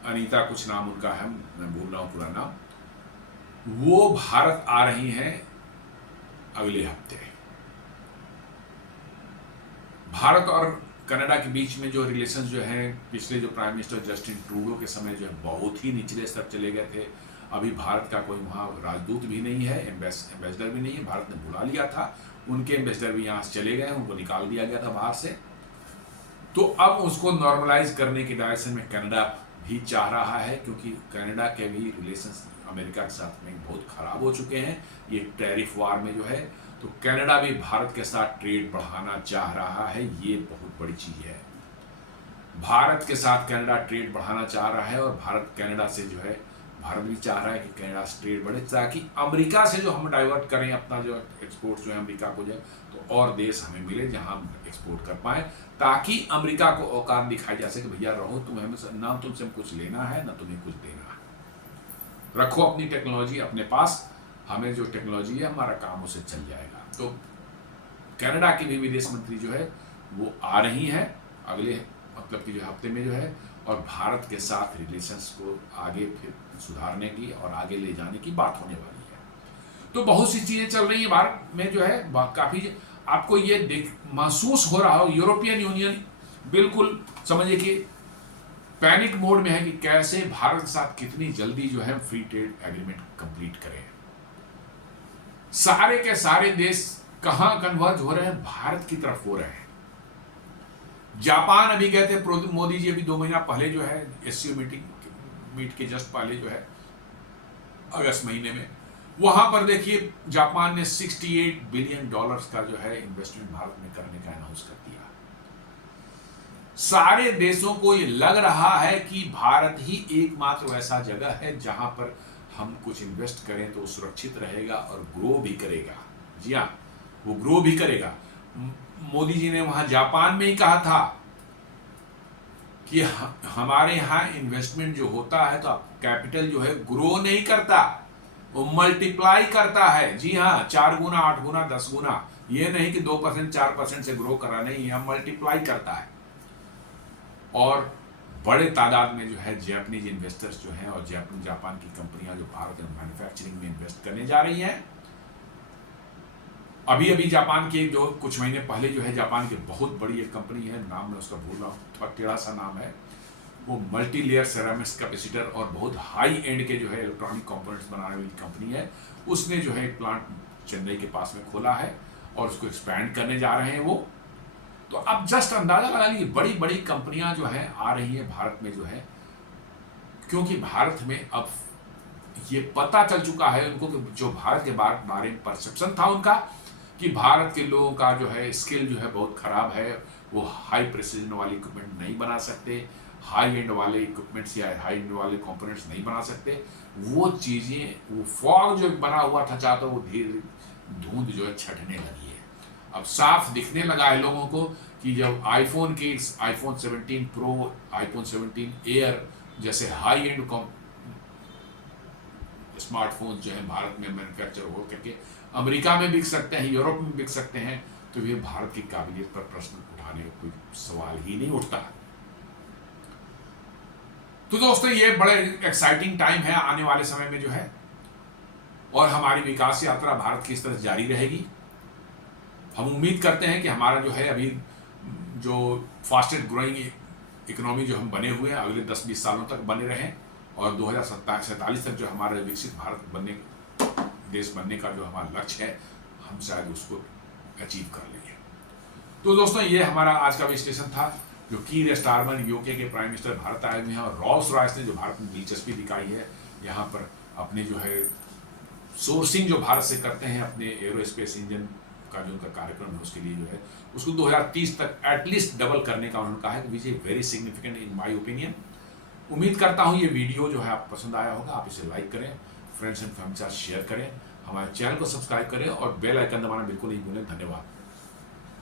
अनीता कुछ नाम उनका है, मैं भूल रहा हूँ पूरा नाम, वो भारत आ रही हैं अगले हफ्ते। भारत और कनाडा के बीच में जो रिलेशंस जो हैं, पिछले जो प्राइम मिनिस्टर जस्टिन ट्रूडो के समय जो है बहुत ही निचले स्तर चले गए थे। अभी भारत का कोई वहाँ राजदूत भी नहीं है, एम्बेसडर भी नहीं है, भारत ने बुला लिया था, उनके एम्बेसडर भी यहाँ से चले गए, उनको निकाल दिया गया था बाहर से। तो अब उसको नॉर्मलाइज करने के डायरेक्शन में कनाडा भी चाह रहा है, क्योंकि कनाडा के भी रिलेशंस अमेरिका के साथ में बहुत खराब हो चुके हैं ये टैरिफ वार में जो है। तो कनाडा भी भारत के साथ ट्रेड बढ़ाना चाह रहा है, ये बहुत बड़ी चीज है। भारत के साथ कनाडा ट्रेड बढ़ाना चाह रहा है, और भारत कनाडा से जो है, भारत भी चाह रहा है कि कनाडा से ट्रेड बढ़े, ताकि अमेरिका से जो हम डाइवर्ट करें अपना जो एक्सपोर्ट जो है अमेरिका को, जो तो और देश हमें मिले जहां हम एक्सपोर्ट कर पाए, ताकि अमेरिका को औकात दिखाई जा सके, भैया रहो तुम हमें, ना तुमसे कुछ लेना है ना तुम्हें कुछ देना है, रखो अपनी टेक्नोलॉजी अपने पास, हमें जो टेक्नोलॉजी है हमारा काम उसे चल जाएगा। तो कनाडा की भी विदेश मंत्री जो है वो आ रही हैं अगले मतलब कि जो हफ्ते में जो है, और भारत के साथ रिलेशंस को आगे फिर सुधारने की और आगे ले जाने की बात होने वाली है। तो बहुत सी चीजें चल रही है भारत में जो है, काफी आपको ये महसूस हो रहा हो, यूरोपियन यूनियन बिल्कुल समझिए कि पैनिक मोड में है कि कैसे भारत के साथ कितनी जल्दी जो है फ्री ट्रेड एग्रीमेंट कंप्लीट करें। सारे के सारे देश कहां कन्वर्ज हो रहे हैं, भारत की तरफ हो रहे हैं। जापान अभी गए थे मोदी जी, अभी 2 महीना पहले जो है एससीओ मीट के जस्ट पहले जो है अगस्त महीने में, वहां पर देखिए जापान ने $68 बिलियन का जो है इन्वेस्टमेंट भारत में करने का अनाउंस कर दिया। सारे देशों को ये लग रहा है कि भारत ही एकमात्र वैसा जगह है जहां पर हम कुछ इन्वेस्ट करें तो सुरक्षित रहेगा और ग्रो भी करेगा। जी हाँ, वो ग्रो भी करेगा। मोदी जी ने वहां जापान में ही कहा था कि हमारे यहाँ इन्वेस्टमेंट जो होता है तो कैपिटल जो है ग्रो नहीं करता, वो मल्टीप्लाई करता है। जी हाँ, 4 गुना, 8 गुना, 10 गुना, ये नहीं कि 2% 4% से ग्रो करा, नहीं, यह मल्टीप्लाई करता है। और बड़े तादाद में जो है जापानीज इन्वेस्टर्स जो हैं और जापान की कंपनियां जो भारत में मैन्युफैक्चरिंग में इन्वेस्ट करने जा रही हैं, अभी अभी जापान के जो कुछ महीने पहले जो है जापान की बहुत बड़ी एक कंपनी है, नाम मैं उसका भूल रहा हूँ, थोड़ा टेढ़ा सा नाम है, वो मल्टी लेयर सेरामिक्स कैपेसिटर और बहुत हाई एंड के जो है इलेक्ट्रॉनिक कंपोनेंट्स बनाने वाली कंपनी है, उसने जो है एक प्लांट चेन्नई के पास में खोला है और उसको एक्सपैंड करने जा रहे हैं वो। तो अब जस्ट अंदाजा लगा लीजिए, बड़ी बड़ी कंपनियां जो है आ रही है भारत में जो है, क्योंकि भारत में अब ये पता चल चुका है उनको कि जो भारत के बारे में परसेप्शन था उनका कि भारत के लोगों का जो है स्किल जो है बहुत खराब है, वो हाई प्रिसीजन वाले इक्विपमेंट नहीं बना सकते, हाई एंड वाले इक्विपमेंट्स या हाई एंड वाले कंपोनेंट्स नहीं बना सकते, वो चीज़ें, वो फॉग जो बना हुआ था चाहता, वो धीरे धुंध जो है छटने लगी है। अब साफ दिखने लगा है लोगों को कि जब आईफोन के आईफोन 17 प्रो, आईफोन 17 एयर जैसे हाई एंड स्मार्टफोन जो है भारत में मैन्युफैक्चर हो करके अमेरिका में बिक सकते हैं, यूरोप में बिक सकते हैं, तो ये भारत की काबिलियत पर प्रश्न उठाने का कोई सवाल ही नहीं उठता। तो दोस्तों ये बड़े एक्साइटिंग टाइम है आने वाले समय में जो है, और हमारी विकास यात्रा भारत की इस तरह जारी रहेगी। हम उम्मीद करते हैं कि हमारा जो है अभी जो फास्टेस्ट ग्रोइंग इकोनॉमी जो हम बने हुए हैं अगले 10-20 सालों तक बने रहें, और 2047 तक जो हमारा विकसित भारत बनने, देश बनने का जो हमारा लक्ष्य है, हम शायद उसको अचीव कर लेंगे। तो दोस्तों ये हमारा आज का विश्लेषण था। जो कीर स्टारमर यूके के प्राइम मिनिस्टर भारत आए हुए हैं, और रॉल्स रॉयस ने जो भारत में दिलचस्पी दिखाई है यहाँ पर अपने जो है सोर्सिंग जो भारत से करते हैं अपने एरोस्पेस इंजन का जो उनका कार्यक्रम है उसके लिए जो है उसको 2030 तक एटलीस्ट डबल करने का उन्होंने कहा है, which is very significant in my opinion. उम्मीद करता हूँ ये वीडियो जो है आपको पसंद आया होगा, आप इसे लाइक करें, फ्रेंड्स एंड फैमिली के साथ शेयर करें, हमारे चैनल को सब्सक्राइब करें और बेल आइकन दबाना बिल्कुल नहीं भूलें। धन्यवाद।